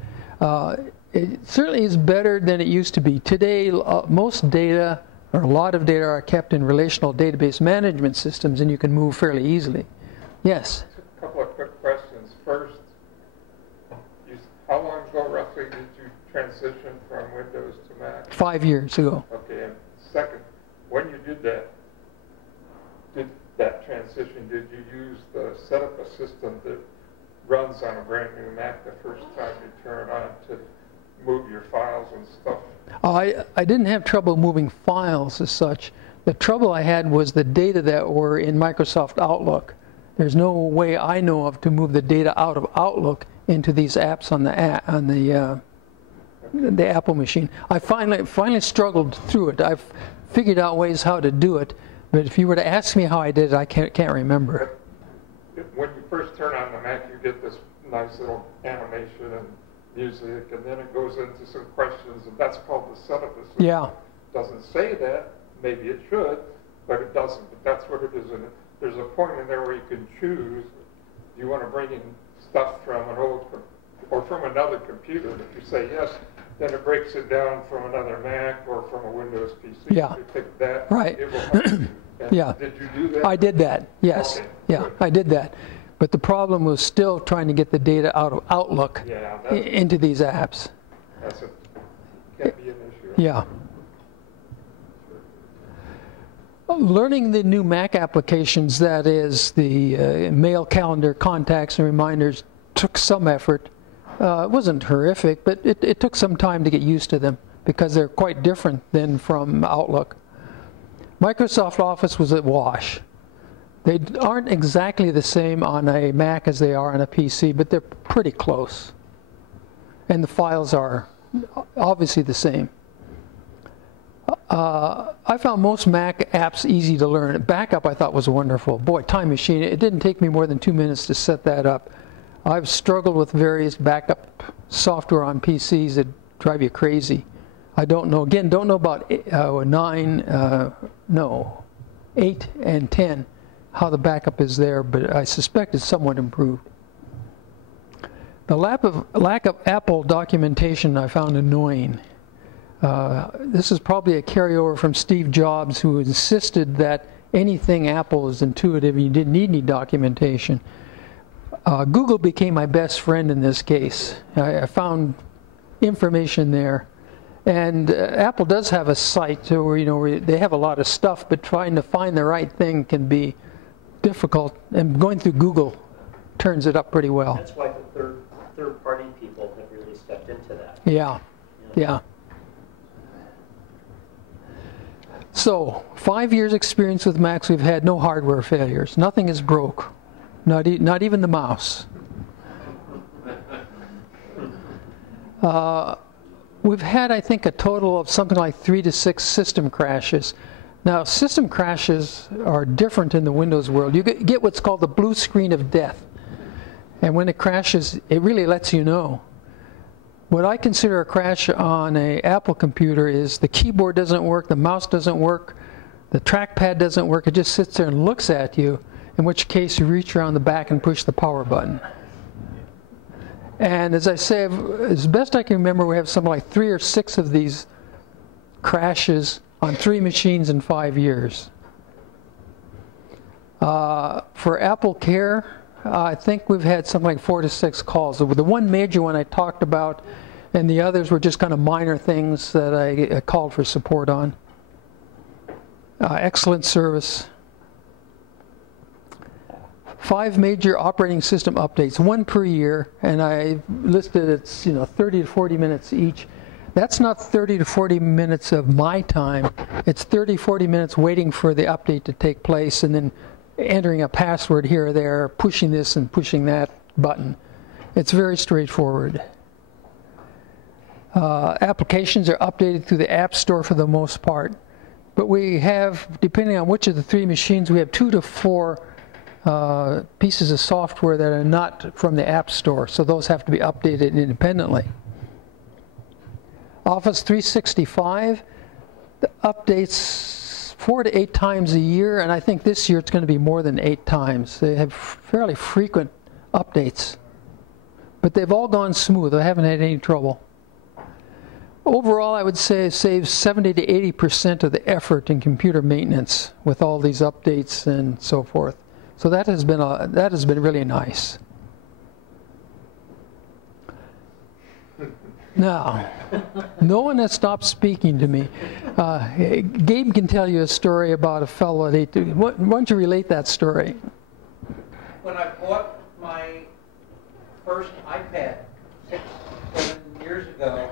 It certainly is better than it used to be. Today, most data, or a lot of data, are kept in relational database management systems, and you can move fairly easily. Yes? A couple of quick questions. First, how long ago roughly did you transition from Windows to Mac? 5 years ago. Okay, and second, when you did that transition, did you set up a system that runs on a brand new Mac the first time you turn it on to move your files and stuff? I didn't have trouble moving files as such. The trouble I had was the data that were in Microsoft Outlook. There's no way I know of to move the data out of Outlook into these apps on the Apple machine. I finally struggled through it. I've figured out ways how to do it, but if you were to ask me how I did it, I can't remember. When you first turn on the Mac, you get this nice little animation and music, and then it goes into some questions, and that's called the setup system. Yeah. It doesn't say that. Maybe it should, but it doesn't. But that's what it is. And there's a point in there where you can choose do you want to bring in stuff from an old or from another computer? And if you say yes, then it breaks it down from another Mac or from a Windows PC. Yeah. You pick that. Right. It will help you. And Yeah. Did you do that? I did that, yes. Okay, Yeah, good. I did that. But the problem was still trying to get the data out of Outlook Yeah, that's, into these apps. can be an issue. Yeah. Learning the new Mac applications, that is the mail, calendar, contacts, and reminders, took some effort. It wasn't horrific, but it took some time to get used to them because they're quite different than from Outlook. Microsoft Office was a wash. They aren't exactly the same on a Mac as they are on a PC, but they're pretty close. And the files are obviously the same. I found most Mac apps easy to learn. Backup I thought was wonderful. Boy, Time Machine, it didn't take me more than 2 minutes to set that up. I've struggled with various backup software on PCs that drive you crazy. I don't know, again, don't know about 8 and 10, how the backup is there, but I suspect it's somewhat improved. The lack of Apple documentation I found annoying. This is probably a carryover from Steve Jobs, who insisted that anything Apple is intuitive and you didn't need any documentation. Google became my best friend in this case. I found information there. And Apple does have a site where, they have a lot of stuff, but trying to find the right thing can be difficult. And going through Google turns it up pretty well. That's why the third-party people have really stepped into that. Yeah, yeah. So, 5 years experience with Macs, we've had no hardware failures. Nothing is broke, not even the mouse. We've had, I think, a total of something like 3 to 6 system crashes. Now, system crashes are different in the Windows world. You get what's called the blue screen of death. And when it crashes, it really lets you know. What I consider a crash on an Apple computer is the keyboard doesn't work, the mouse doesn't work, the trackpad doesn't work. It just sits there and looks at you, in which case you reach around the back and push the power button. And as I say, as best I can remember, we have something like 3 or 6 of these crashes on 3 machines in 5 years. For Apple Care, I think we've had something like 4 to 6 calls. The one major one I talked about, and the others were just kind of minor things that I called for support on. Excellent service. 5 major operating system updates, 1 per year, and I listed it's 30 to 40 minutes each. That's not 30 to 40 minutes of my time. It's 30, 40 minutes waiting for the update to take place, and then entering a password here or there, pushing this and pushing that button. It's very straightforward. Applications are updated through the App Store for the most part, but we have, depending on which of the 3 machines, we have 2 to 4 pieces of software that are not from the App Store, so those have to be updated independently. Office 365 updates 4 to 8 times a year, and I think this year it's going to be more than 8 times. They have fairly frequent updates, but they've all gone smooth. I haven't had any trouble. Overall, I would say it saves 70 to 80% of the effort in computer maintenance with all these updates and so forth. So that has been really nice. Now, no one has stopped speaking to me. Gabe can tell you a story about a fellow at 8. Why don't you relate that story? When I bought my first iPad 6, 7 years ago,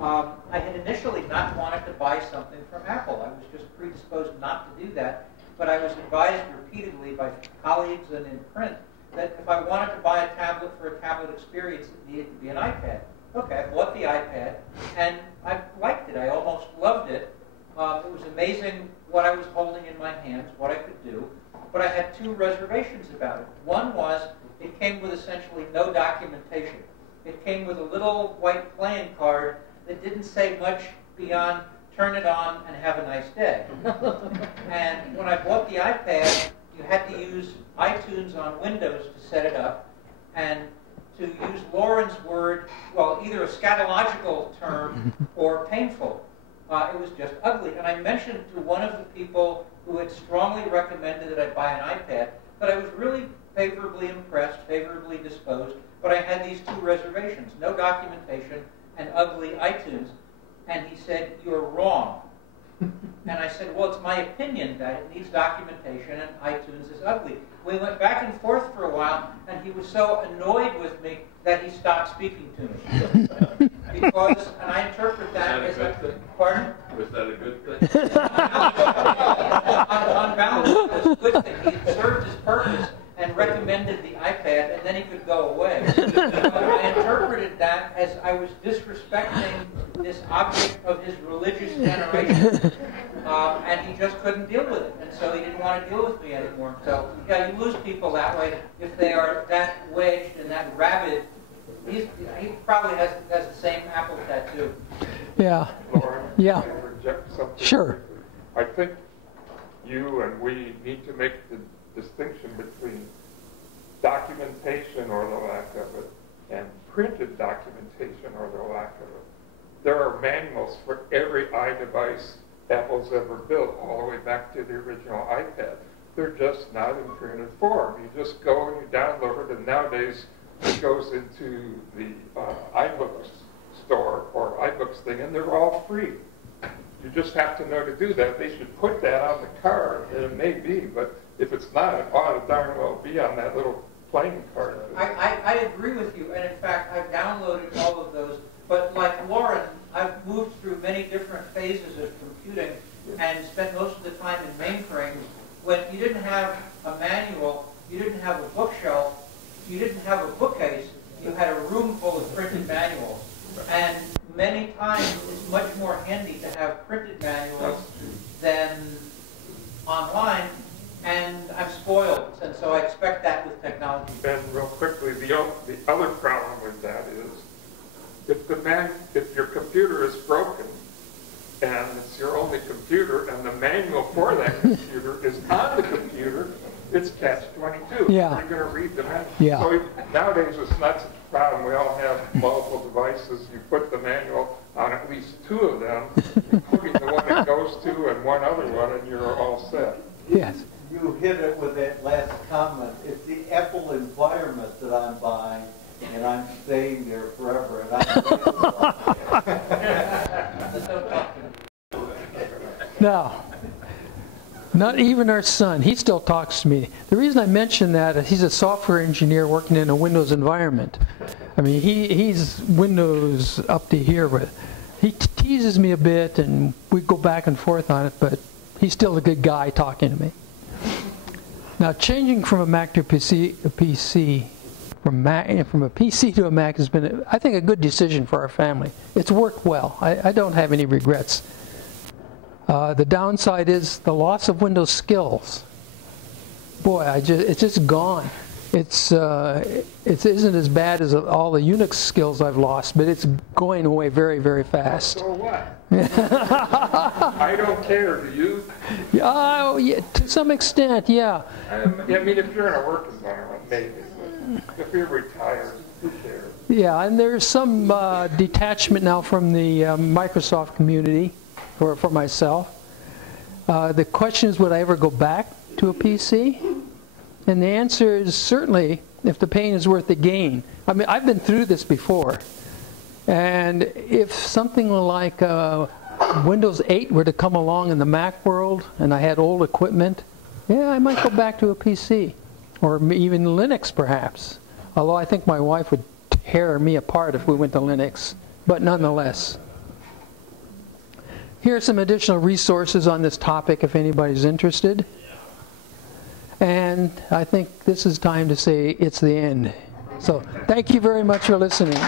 I had initially not wanted to buy something from Apple. I was just predisposed not to do that. But I was advised repeatedly by colleagues and in print that if I wanted to buy a tablet for a tablet experience, it needed to be an iPad. Okay, I bought the iPad, and I liked it. I almost loved it. It was amazing what I was holding in my hands, what I could do. But I had 2 reservations about it. One was it came with essentially no documentation. It came with a little white playing card that didn't say much beyond turn it on and have a nice day. And when I bought the iPad, you had to use iTunes on Windows to set it up. And to use Lauren's word, well, either a scatological term or painful. It was just ugly. And I mentioned to one of the people who had strongly recommended that I buy an iPad, but I was really favorably impressed, favorably disposed, but I had these two reservations, no documentation and ugly iTunes. And he said, "You're wrong." And I said, "Well, it's my opinion that it needs documentation and iTunes is ugly." We went back and forth for a while, and he was so annoyed with me that he stopped speaking to me. Because, and I interpret that as a good thing. Pardon? Was that a good thing? On balance, it was a good thing. He served his purpose and recommended the iPad, and then he could go away. But I interpreted that as I was disrespecting this object of his religious veneration, and he just couldn't deal with it, and so he didn't want to deal with me anymore. So, yeah, you lose people that way if they are that wedged and that rabid. He probably has the same Apple tattoo. Yeah. Lauren, Yeah. can I interject something? Sure. I think you and we need to make the distinction between documentation or the lack of it and printed documentation or the lack of it. There are manuals for every iDevice Apple's ever built, all the way back to the original iPad. They're just not in printed form. You just go and you download it, and nowadays it goes into the iBooks store or iBooks thing, and they're all free. You just have to know to do that. They should put that on the card, and it may be, but if it's not, it ought to darn well be on that little playing card. I agree with you, and in fact, I've downloaded all of those. But like Lauren, I've moved through many different phases of computing and spent most of the time in mainframes. When you didn't have a manual, you didn't have a bookshelf, you didn't have a bookcase, you had a room full of printed manuals. And many times it's much more handy to have printed manuals than online, and I'm spoiled, and so I expect that with technology. And real quickly, the other problem with that is if your computer is broken and it's your only computer and the manual for that computer is on the computer, it's catch-22. Yeah. You're going to read the manual. Yeah. So nowadays it's not such a problem. We all have multiple devices. You put the manual on at least two of them, including the one it goes to and one other one, and you're all set. Yes. You hit it with that last comment. It's the Apple environment that I'm buying, and I'm staying there forever. And Now, not even our son, he still talks to me. The reason I mention that is he's a software engineer working in a Windows environment. I mean, he's Windows up to here, but he teases me a bit, and we go back and forth on it, but he's still a good guy talking to me. Now, changing from a Mac to a PC, from a PC to a Mac has been, I think, a good decision for our family. It's worked well. I don't have any regrets. The downside is the loss of Windows skills. Boy, it's just gone. It isn't as bad as all the Unix skills I've lost, but it's going away very, very fast. So what? I don't care. Do you? Oh, yeah, to some extent, yeah. I mean, if you're in a work environment, maybe. But if you're retired, who cares? Yeah, and there's some detachment now from the Microsoft community for myself. The question is, would I ever go back to a PC? And the answer is certainly, if the pain is worth the gain. I mean, I've been through this before. And if something like Windows 8 were to come along in the Mac world, and I had old equipment, yeah, I might go back to a PC. Or even Linux, perhaps. Although I think my wife would tear me apart if we went to Linux. But nonetheless. Here are some additional resources on this topic if anybody's interested. And I think this is time to say it's the end. So thank you very much for listening.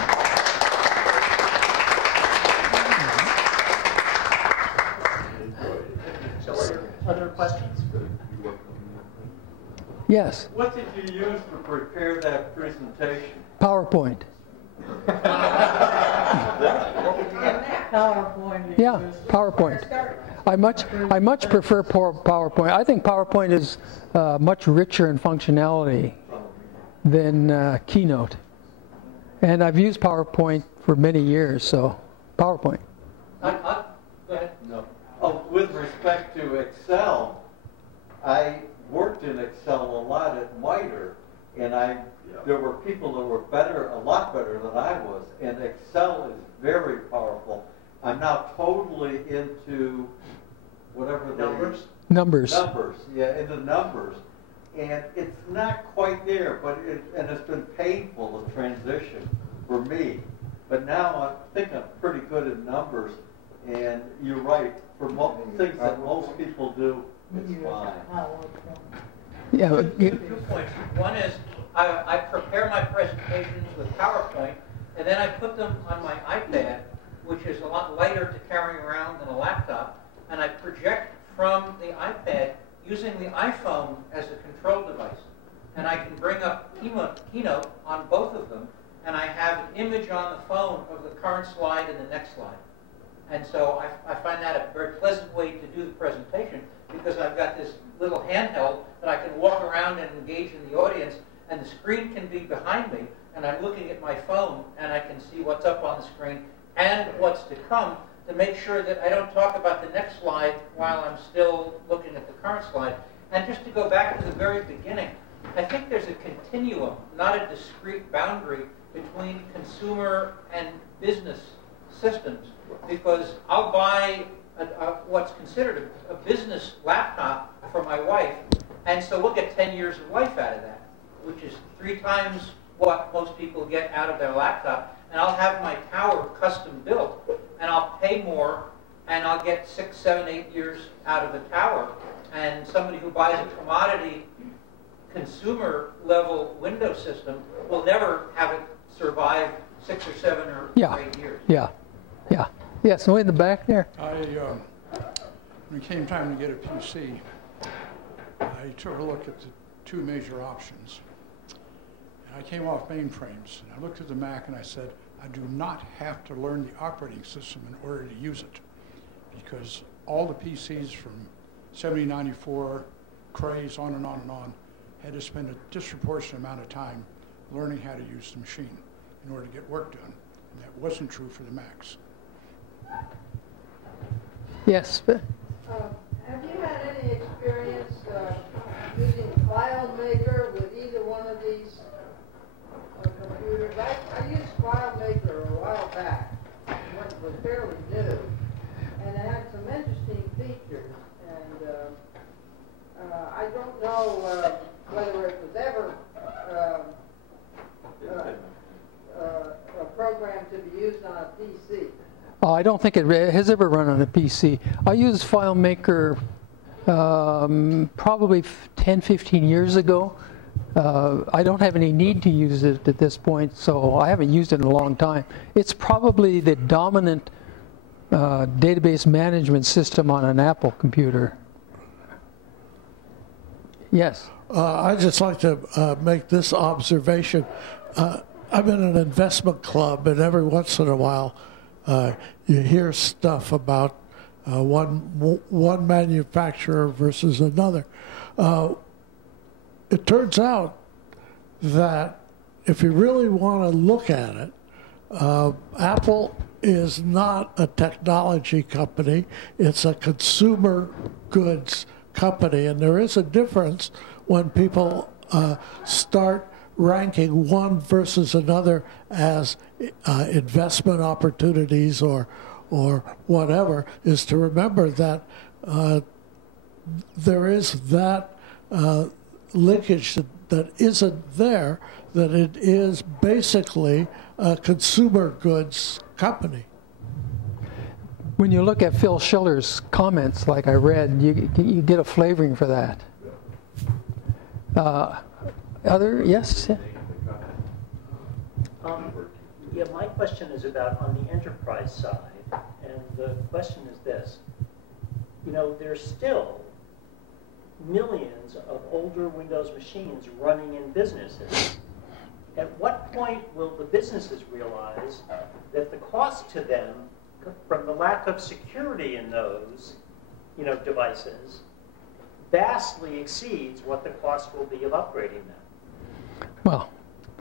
Other questions? Yes. what did you use to prepare that presentation? PowerPoint. PowerPoint. Yeah, PowerPoint. I much prefer PowerPoint. I think PowerPoint is much richer in functionality. than Keynote. And I've used PowerPoint for many years, so PowerPoint. Go ahead. No. Oh, with respect to Excel, I worked in Excel a lot at MITRE, and there were people that were a lot better than I was, and Excel is very powerful. I'm now totally into whatever Numbers, yeah, into numbers. And it's not quite there, but it's been painful, the transition for me. But now I think I'm pretty good at numbers, and you're right, for things that most people do, it's fine. Yeah, Two points. One is I prepare my presentations with PowerPoint, and then I put them on my iPad, which is a lot lighter to carry around than a laptop, and I project from the iPad using the iPhone as a control device. And I can bring up Keynote on both of them, and I have an image on the phone of the current slide and the next slide. And so I find that a very pleasant way to do the presentation, because I've got this little handheld that I can walk around and engage in the audience, and the screen can be behind me, and I'm looking at my phone, and I can see what's up on the screen and what's to come, to make sure that I don't talk about the next slide while I'm still looking at the current slide. And just to go back to the very beginning, I think there's a continuum, not a discrete boundary, between consumer and business systems, because I'll buy what's considered a business laptop for my wife, and so we'll get 10 years of life out of that, which is 3 times what most people get out of their laptop. And I'll have my tower custom built, and I'll pay more, and I'll get 6, 7, 8 years out of the tower. And somebody who buys a commodity consumer level window system will never have it survive 6 or 7 or 8 years. Yeah. Yes, way in the back there. When it came time to get a PC, I took a look at the 2 major options. I came off mainframes, and I looked at the Mac and I said, I do not have to learn the operating system in order to use it, because all the PCs from 7094, Crays, on and on and on, had to spend a disproportionate amount of time learning how to use the machine in order to get work done. And that wasn't true for the Macs. Yes. Have you had any experience using FileMaker with either one of these computers? I used FileMaker a while back, when it was fairly new, and it had some interesting features. And I don't know whether it was ever a program to be used on a PC. I don't think it has ever run on a PC. I used FileMaker probably 10, 15 years ago. I don't have any need to use it at this point, so I haven't used it in a long time. It's probably the dominant database management system on an Apple computer. Yes? I'd just like to make this observation. I'm in an investment club, and every once in a while you hear stuff about one manufacturer versus another. It turns out that if you really want to look at it, Apple is not a technology company, it's a consumer goods company. And there is a difference when people start ranking one versus another as investment opportunities or whatever, is to remember that there is that linkage that isn't there, that it is basically a consumer goods company. When you look at Phil Schiller's comments, like I read, you get a flavoring for that. Yes? Yeah, my question is about on the enterprise side, and the question is this. You know, there's still millions of older Windows machines running in businesses. At what point will the businesses realize that the cost to them from the lack of security in those, devices vastly exceeds what the cost will be of upgrading them? Well,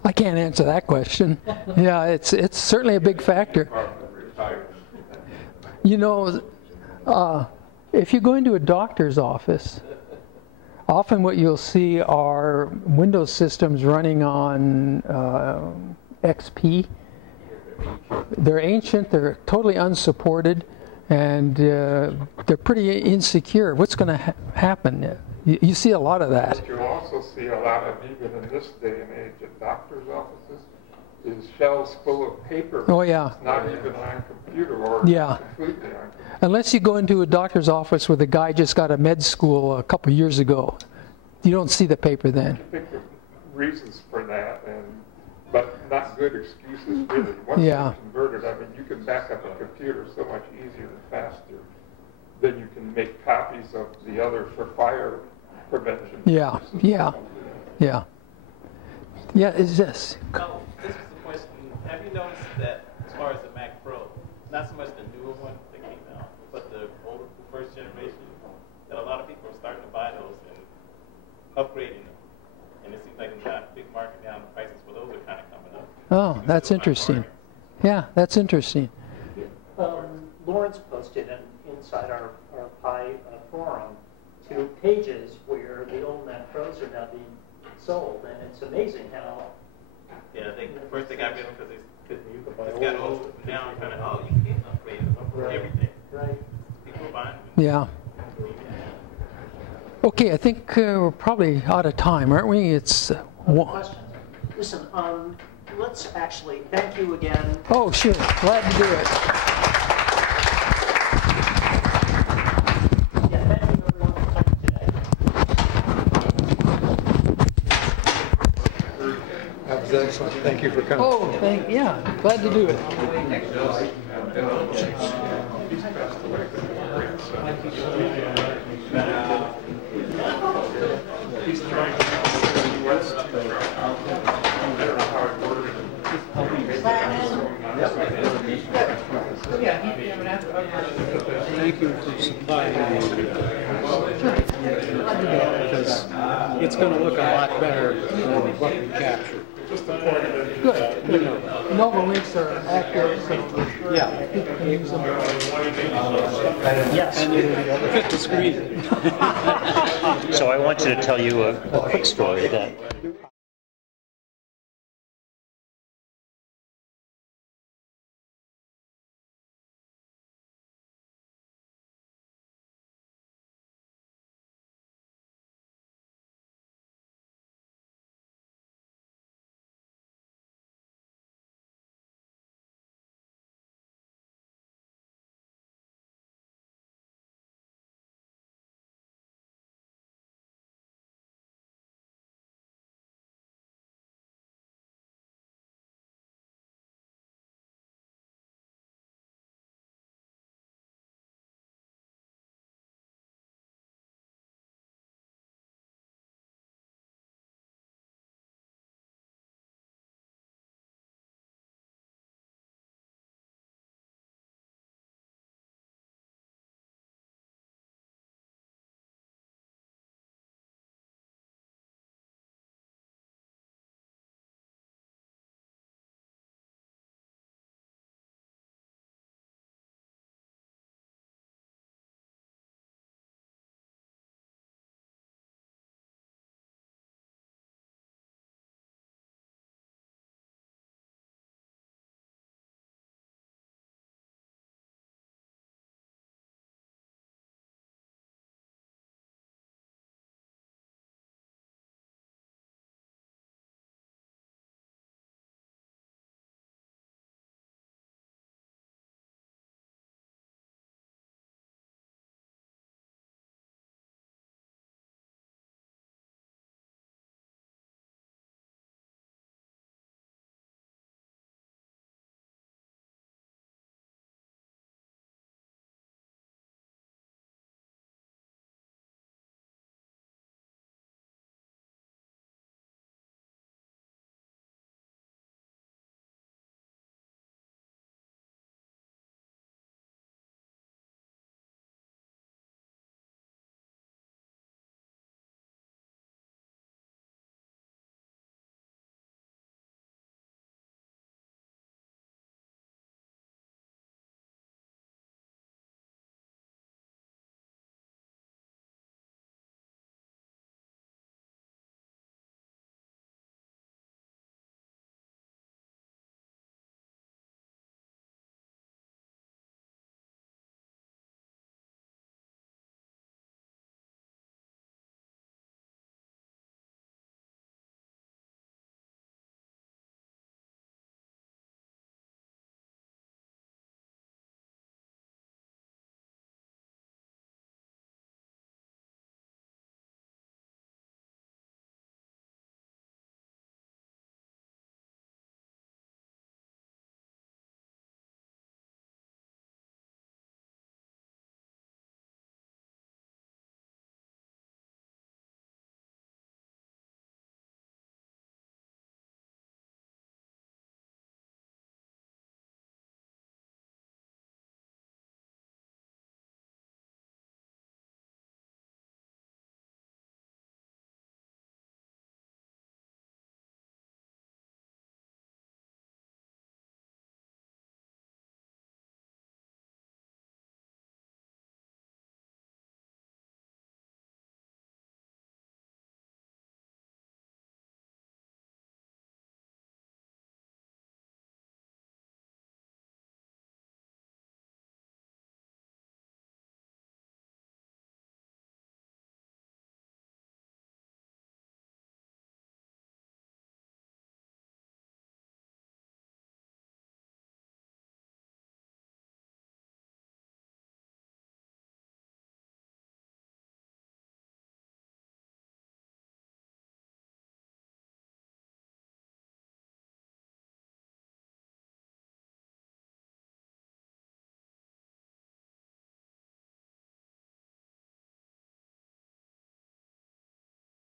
I can't answer that question. Yeah, it's certainly a big factor. You know, if you go into a doctor's office, often what you'll see are Windows systems running on XP. They're ancient, they're totally unsupported, and they're pretty insecure. What's going to happen? You see a lot of that. But you also see a lot of, even in this day and age, at doctors' offices, is shelves full of paper. Oh, yeah. It's not even on computer or yeah. completely on computer. Unless you go into a doctor's office where the guy just got a med school a couple years ago, you don't see the paper then. I think the reasons for that, but not good excuses really. Once yeah. you're converted, I mean, you can back up a computer so much easier and faster than you can make copies of the other for fire prevention. Yeah, yeah, yeah. Yeah, is this? Oh, this is the question. Have you noticed that as far as the Mac Pro, not so much the newer one that came out, but the older, first generation, that a lot of people are starting to buy those and upgrading them. And it seems like we've got a big market down, the prices for those are kind of coming up. Oh, that's interesting. Yeah, that's interesting. Lawrence posted inside our Pi forum 2 pages where the old Mac Pros are now being sold, and it's amazing how. Yeah, first they got rid of them because it's got old. Now I'm kind of, oh, you can get upgrades, everything. Right. People are buying them. Yeah. Okay, I think we're probably out of time, aren't we? It's questions. Listen, let's actually thank you again. Oh, sure. Glad to do it. That was excellent. Thank you for coming. Oh, yeah. Glad to do it. He's trying to get West Thank you for supplying because it's going to look a lot better than what we captured. Good. Good. Nova links are accurate, so yeah, people can use them. Yes. And it'll fit the screen. So I wanted to tell you a quick story that